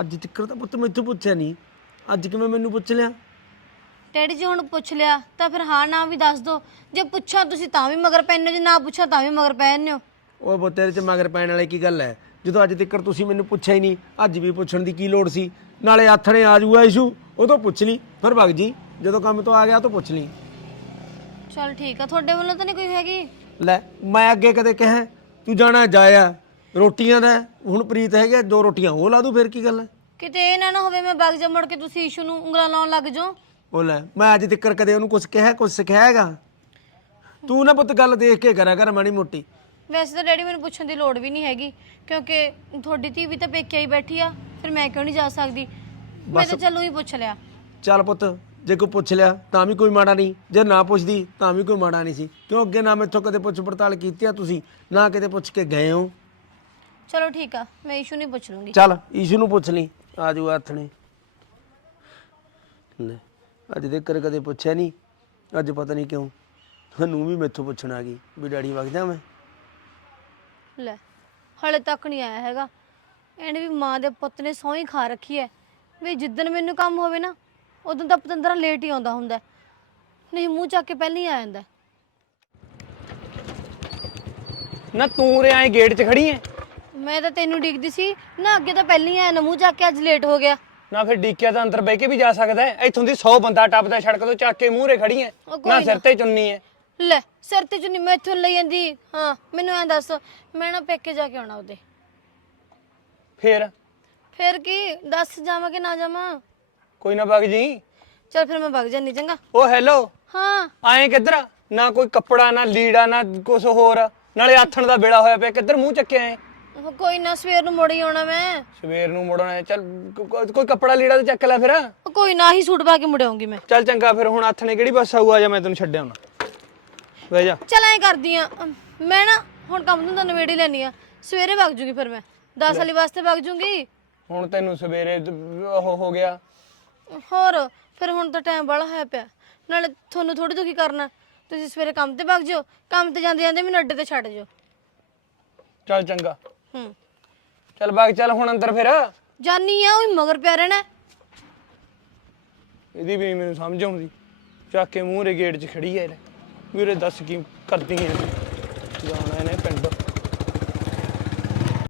ਅੱਜ ਤੱਕ ਤਾਂ ਪੁੱਤ ਮੈਥੋਂ ਪੁੱਛਿਆ ਨਹੀਂ। ਅੱਜ ਕਿਵੇਂ ਮੈਨੂੰ ਪੁੱਛ ਲਿਆ? ਡੈਡੀ ਜੀ ਹੁਣ ਪੁੱਛ ਲਿਆ ਤਾਂ ਫਿਰ ਹਾਂ ਨਾ ਵੀ ਦੱਸ ਦਿਓ ਜੇ ਪੁੱਛਾਂ ਤੁਸੀਂ ਤਾਂ ਵੀ ਮਗਰ ਪੈਣੇ ਜੇ ਨਾ ਪੁੱਛਾਂ ਤਾਂ ਵੀ ਮਗਰ ਪੈਣੇ ਹੋ। ਉਹ ਬੋ ਤੇਰੇ ਚ ਮਗਰ ਪੈਣ ਵਾਲੀ ਕੀ ਗੱਲ ਹੈ? ਜਦੋਂ ਅੱਜ ਤੱਕ ਤੁਸੀਂ ਮੈਨੂੰ ਪੁੱਛਿਆ ਹੀ ਨਹੀਂ ਅੱਜ ਵੀ ਪੁੱਛਣ ਦੀ ਕੀ ਲੋੜ ਸੀ? ਨਾਲੇ ਆਥਣੇ ਆ ਜਾਊਗਾ ਇਸ਼ੂ ਉਹ ਤੋਂ ਪੁੱਛ ਲਈ। ਫਿਰ ਭਗ ਜੀ ਜਦੋਂ ਕੰਮ ਤੋਂ ਆ ਗਿਆ ਤਾਂ ਪੁੱਛ ਲਈ। ਚਲ ਠੀਕ ਆ ਤੁਹਾਡੇ ਵੱਲੋਂ ਤਾਂ ਨਹੀਂ ਕੋਈ ਹੈਗੀ। ਲੈ ਮੈਂ ਅੱਗੇ ਕਦੇ ਕਿਹਾ ਤੂੰ ਜਾਣਾ ਜਾਇਆ ਰੋਟੀਆਂ ਦਾ ਹੁਣ ਪ੍ਰੀਤ ਹੈਗਾ ਦੋ ਰੋਟੀਆਂ ਉਹ ਲਾ ਦੂ ਫਿਰ ਕੀ ਗੱਲ ਹੈ ਕਿਤੇ ਇਹ ਨਾ ਨਾ ਹੋਵੇ ਮੈਂ ਬਗ ਜਾ ਮੁੜ ਕੇ ਤੁਸੀਂ ਇਸ਼ੂ ਨੂੰ ਉਂਗਲਾਂ ਲਾਉਣ ਲੱਗ ਜਾਓ। ਉਹ ਲੈ ਮੈਂ ਅੱਜ ਤੱਕ ਕਦੇ ਉਹਨੂੰ ਕੁਝ ਕਿਹਾ ਕੁਝ ਸਿਖਾਇਆ ਹੈਗਾ? ਤੂੰ ਨਾ ਪੁੱਤ ਗੱਲ ਦੇਖ ਕੇ ਕਰਿਆ ਕਰ ਮਾੜੀ ਮੋਟੀ। ਵੈਸੇ ਤਾਂ ਡੈਡੀ ਮੈਨੂੰ ਪੁੱਛਣ ਦੀ ਲੋੜ ਵੀ ਨਹੀਂ ਹੈਗੀ ਕਿਉਂਕਿ ਤੁਹਾਡੀ ਧੀ ਵੀ ਤਾਂ ਪੇਕੇ ਆਈ ਬੈਠੀ ਆ। ਫਿਰ ਮੈਂ ਕਿਉਂ ਨਹੀਂ ਜਾ ਸਕਦੀ? ਮੈਂ ਤਾਂ ਚਲੋ ਹੀ ਪੁੱਛ ਲਿਆ। ਚੱਲ ਪੁੱਤ ਜੇ ਕੋਈ ਪੁੱਛ ਲਿਆ ਤਾਂ ਵੀ ਕੋਈ ਮਾੜਾ ਨਹੀਂ ਜੇ ਨਾ ਪੁੱਛਦੀ ਤਾਂ ਵੀ ਕੋਈ ਮਾੜਾ ਨਹੀਂ ਸੀ। ਕਿਉਂ ਅੱਗੇ ਨਾ ਮੈਥੋਂ ਕਦੇ ਪੁੱਛ ਪੜਤਾਲ ਕੀਤੀ ਆ ਤੁਸੀਂ ਨਾ ਕਿਤੇ ਪੁੱਛ ਕੇ ਗਏ ਹੋ? ਚਲੋ ਠੀਕ ਆ ਮੈਂ ਇਸ਼ੂ ਨਹੀਂ ਪੁੱਛ ਲੂੰਗੀ। ਚੱਲ ਈਸ਼ੂ ਨੂੰ ਪੁੱਛ ਲਈ ਆ ਹੱਥ ਨੇ। ਲੈ ਅੱਜ ਦੇ ਕਰ ਕਦੇ ਪੁੱਛਿਆ ਨਹੀਂ ਅੱਜ ਪਤਾ ਨਹੀਂ ਕਿਉਂ ਸਾਨੂੰ ਵੀ ਮੈਥੋਂ ਪੁੱਛਣ ਆ ਗਈ ਵੀ ਡੈਡੀ ਵਗ ਜਾ ਮੈਂ। ਲੈ ਹਲੇ ਤੱਕ ਨਹੀਂ ਆਇਆ ਹੈਗਾ। ਇਹਨੇ ਵੀ ਮਾਂ ਦੇ ਪੁੱਤ ਨੇ ਸਹੁੰ ਹੀ ਖਾ ਰੱਖੀ ਐ। ਵੀ ਜਿੱਦਣ ਮੈਨੂੰ ਕੰਮ ਹੋਵੇ ਨਾ ਉਦੋਂ ਤਾਂ ਪਤੰਦਰਾ ਲੇਟ ਹੀ ਆਉਂਦਾ ਹੁੰਦਾ ਹੈ। ਨਹੀਂ ਮੂੰਹ ਚੱਕ ਕੇ ਪਹਿਲਾਂ ਹੀ ਆ ਜਾਂਦਾ ਹੈ। ਨਾ ਤੂੰ ਰੇ ਐ ਗੇਟ 'ਚ ਖੜੀ ਐ? ਮੈਂ ਤਾਂ ਤੈਨੂੰ ਡਿੱਗਦੀ ਸੀ ਨਾ ਅੱਗੇ ਤਾਂ ਪਹਿਲਾਂ ਹੀ ਆਇਆ ਨਾ ਮੂੰਹ ਚੱਕ ਕੇ ਅੱਜ ਲੇਟ ਹੋ ਗਿਆ। ਨਾ ਫਿਰ ਡੀਕਿਆ ਤਾਂ ਅੰਦਰ ਬਹਿ ਕੇ ਵੀ ਜਾ ਸਕਦਾ ਹੈ ਇੱਥੋਂ ਦੀ 100 ਬੰਦਾ ਟੱਪਦਾ ਸੜਕ ਤੋਂ ਚੱਕ ਕੇ ਮੂਹਰੇ ਖੜੀ ਐ। ਉਹ ਕੋਈ ਨਾ। ਸਿਰ ਤੇ ਚੁੰਨੀ ਐ। ਲੈ ਸਿਰ ਤੇ ਚੁੰਨੀ ਮੈਂ ਇੱਥੋਂ ਲਈ ਜਾਂਦੀ। ਹਾਂ ਮੈਨੂੰ ਐਂ ਦੱਸ ਮੈਂ ਨਾ ਪੇਕੇ ਜਾ ਕੇ ਆਉਣਾ ਉਹਦੇ। ਫੇਰ? ਫਿਰ ਕੀ? ਦੱਸ ਜਾਵਾਂ ਕਿ ਨਾ ਜਾਵਾਂ? ਕੋਈ ਨਾ ਵਗ ਜੀ ਚਲ ਫਿਰ ਮੈਂ ਵਗ ਜਾਨੀ ਚੰਗਾ। ਉਹ ਹੈਲੋ ਹਾਂ। ਆਏ ਕਿੱਧਰ? ਆ? ਨਾ ਕੋਈ ਕੱਪੜਾ ਨਾ ਲੀੜਾ ਨਾ ਕੁਝ ਹੋਰ। ਨਾਲੇ ਆਥਣ ਦਾ ਬੇੜਾ ਹੋਇਆ ਪਿਆ ਕਿੱਧਰ ਮੂੰਹ ਚੱਕਿਆ ਐ? ਉਹ ਕੋਈ ਨਾ ਸਵੇਰ ਨੂੰ ਮੁੜ ਹੀ ਆਉਣਾ ਮੈਂ। ਸਵੇਰ ਨੂੰ ਮੁੜਨਾ ਹੈ, ਚੱਲ ਕੋ- ਕੋ- ਕੋਈ ਕੱਪੜਾ ਲੀੜਾ ਤੇ ਚੱਕ ਲੈ ਫਿਰ। ਉਹ ਕੋਈ ਨਾ ਹੀ ਸੂਟ ਪਾ ਕੇ ਮੁੜ ਆਉਂਗੀ ਮੈਂ। ਚੱਲ ਚੰਗਾ ਫਿਰ ਹੁਣ ਆਥਣੇ ਕਿਹੜੀ ਬੱਸ ਆਊ? ਆ ਜਾ ਮੈਂ ਤੈਨੂੰ ਛੱਡਿਆ ਹੁਣ ਬਹਿ ਜਾ। ਚਲ ਐਂ ਕਰਦੀ ਆ। ਮੈਂ ਨਾ ਹੁਣ ਕੰਮ ਤੋਂ ਨਵੇੜੀ ਲੈਣੀ ਆ। ਸਵੇਰੇ ਵਗ ਜੂਗੀ ਫਿਰ ਮੈਂ। 10 ਵਾਲੀ ਵਾਸਤੇ ਵਗ ਜੂਗੀ? ਹੁਣ ਤੈਨੂੰ ਸਵੇਰੇ ਦ- ਉਹ ਹੋ ਗਿਆ। ਹੋਰ ਫਿਰ ਹੁਣ ਤਾਂ ਟਾਈਮ ਬੜਾ ਹੋਇਆ ਪਿਆ। ਨਾਲੇ ਤੁਹਾਨੂੰ ਥੋੜੀ ਦੁਖੀ ਕਰਨਾ। ਤੁਸੀਂ ਸਵੇਰੇ ਕੰਮ ਤੇ ਵਗ ਜਿਓ। ਕੰਮ ਤੇ ਜਾਂਦੇ ਜਾਂਦੇ ਮੈਨੂੰ ਅੱਡੇ ਤੇ ਛੱਡ ਜਿਓ। ਚੱਲ ਚੰਗਾ। ਹੂੰ। ਚੱਲ ਬਾਗ ਚੱਲ ਹੁਣ ਅੰਦਰ ਫਿਰ। ਜਾਨੀ ਆ ਉਹ ਮਗਰ ਪਿਆ ਰਹਿਣਾ। ਇਹਦੀ ਵੀ ਨੀ ਮੈਨੂੰ ਸਮਝ ਆਉਂਦੀ। ਚੱਕ ਕੇ ਮੂਹਰੇ ਗੇਟ 'ਚ ਖੜੀ ਐ ਵੀਰੇ ਦੱਸ ਕੀ ਕਰਦੀ ਐ ਜਾਣਾ ਇਹਨੇ ਪਿੰਡ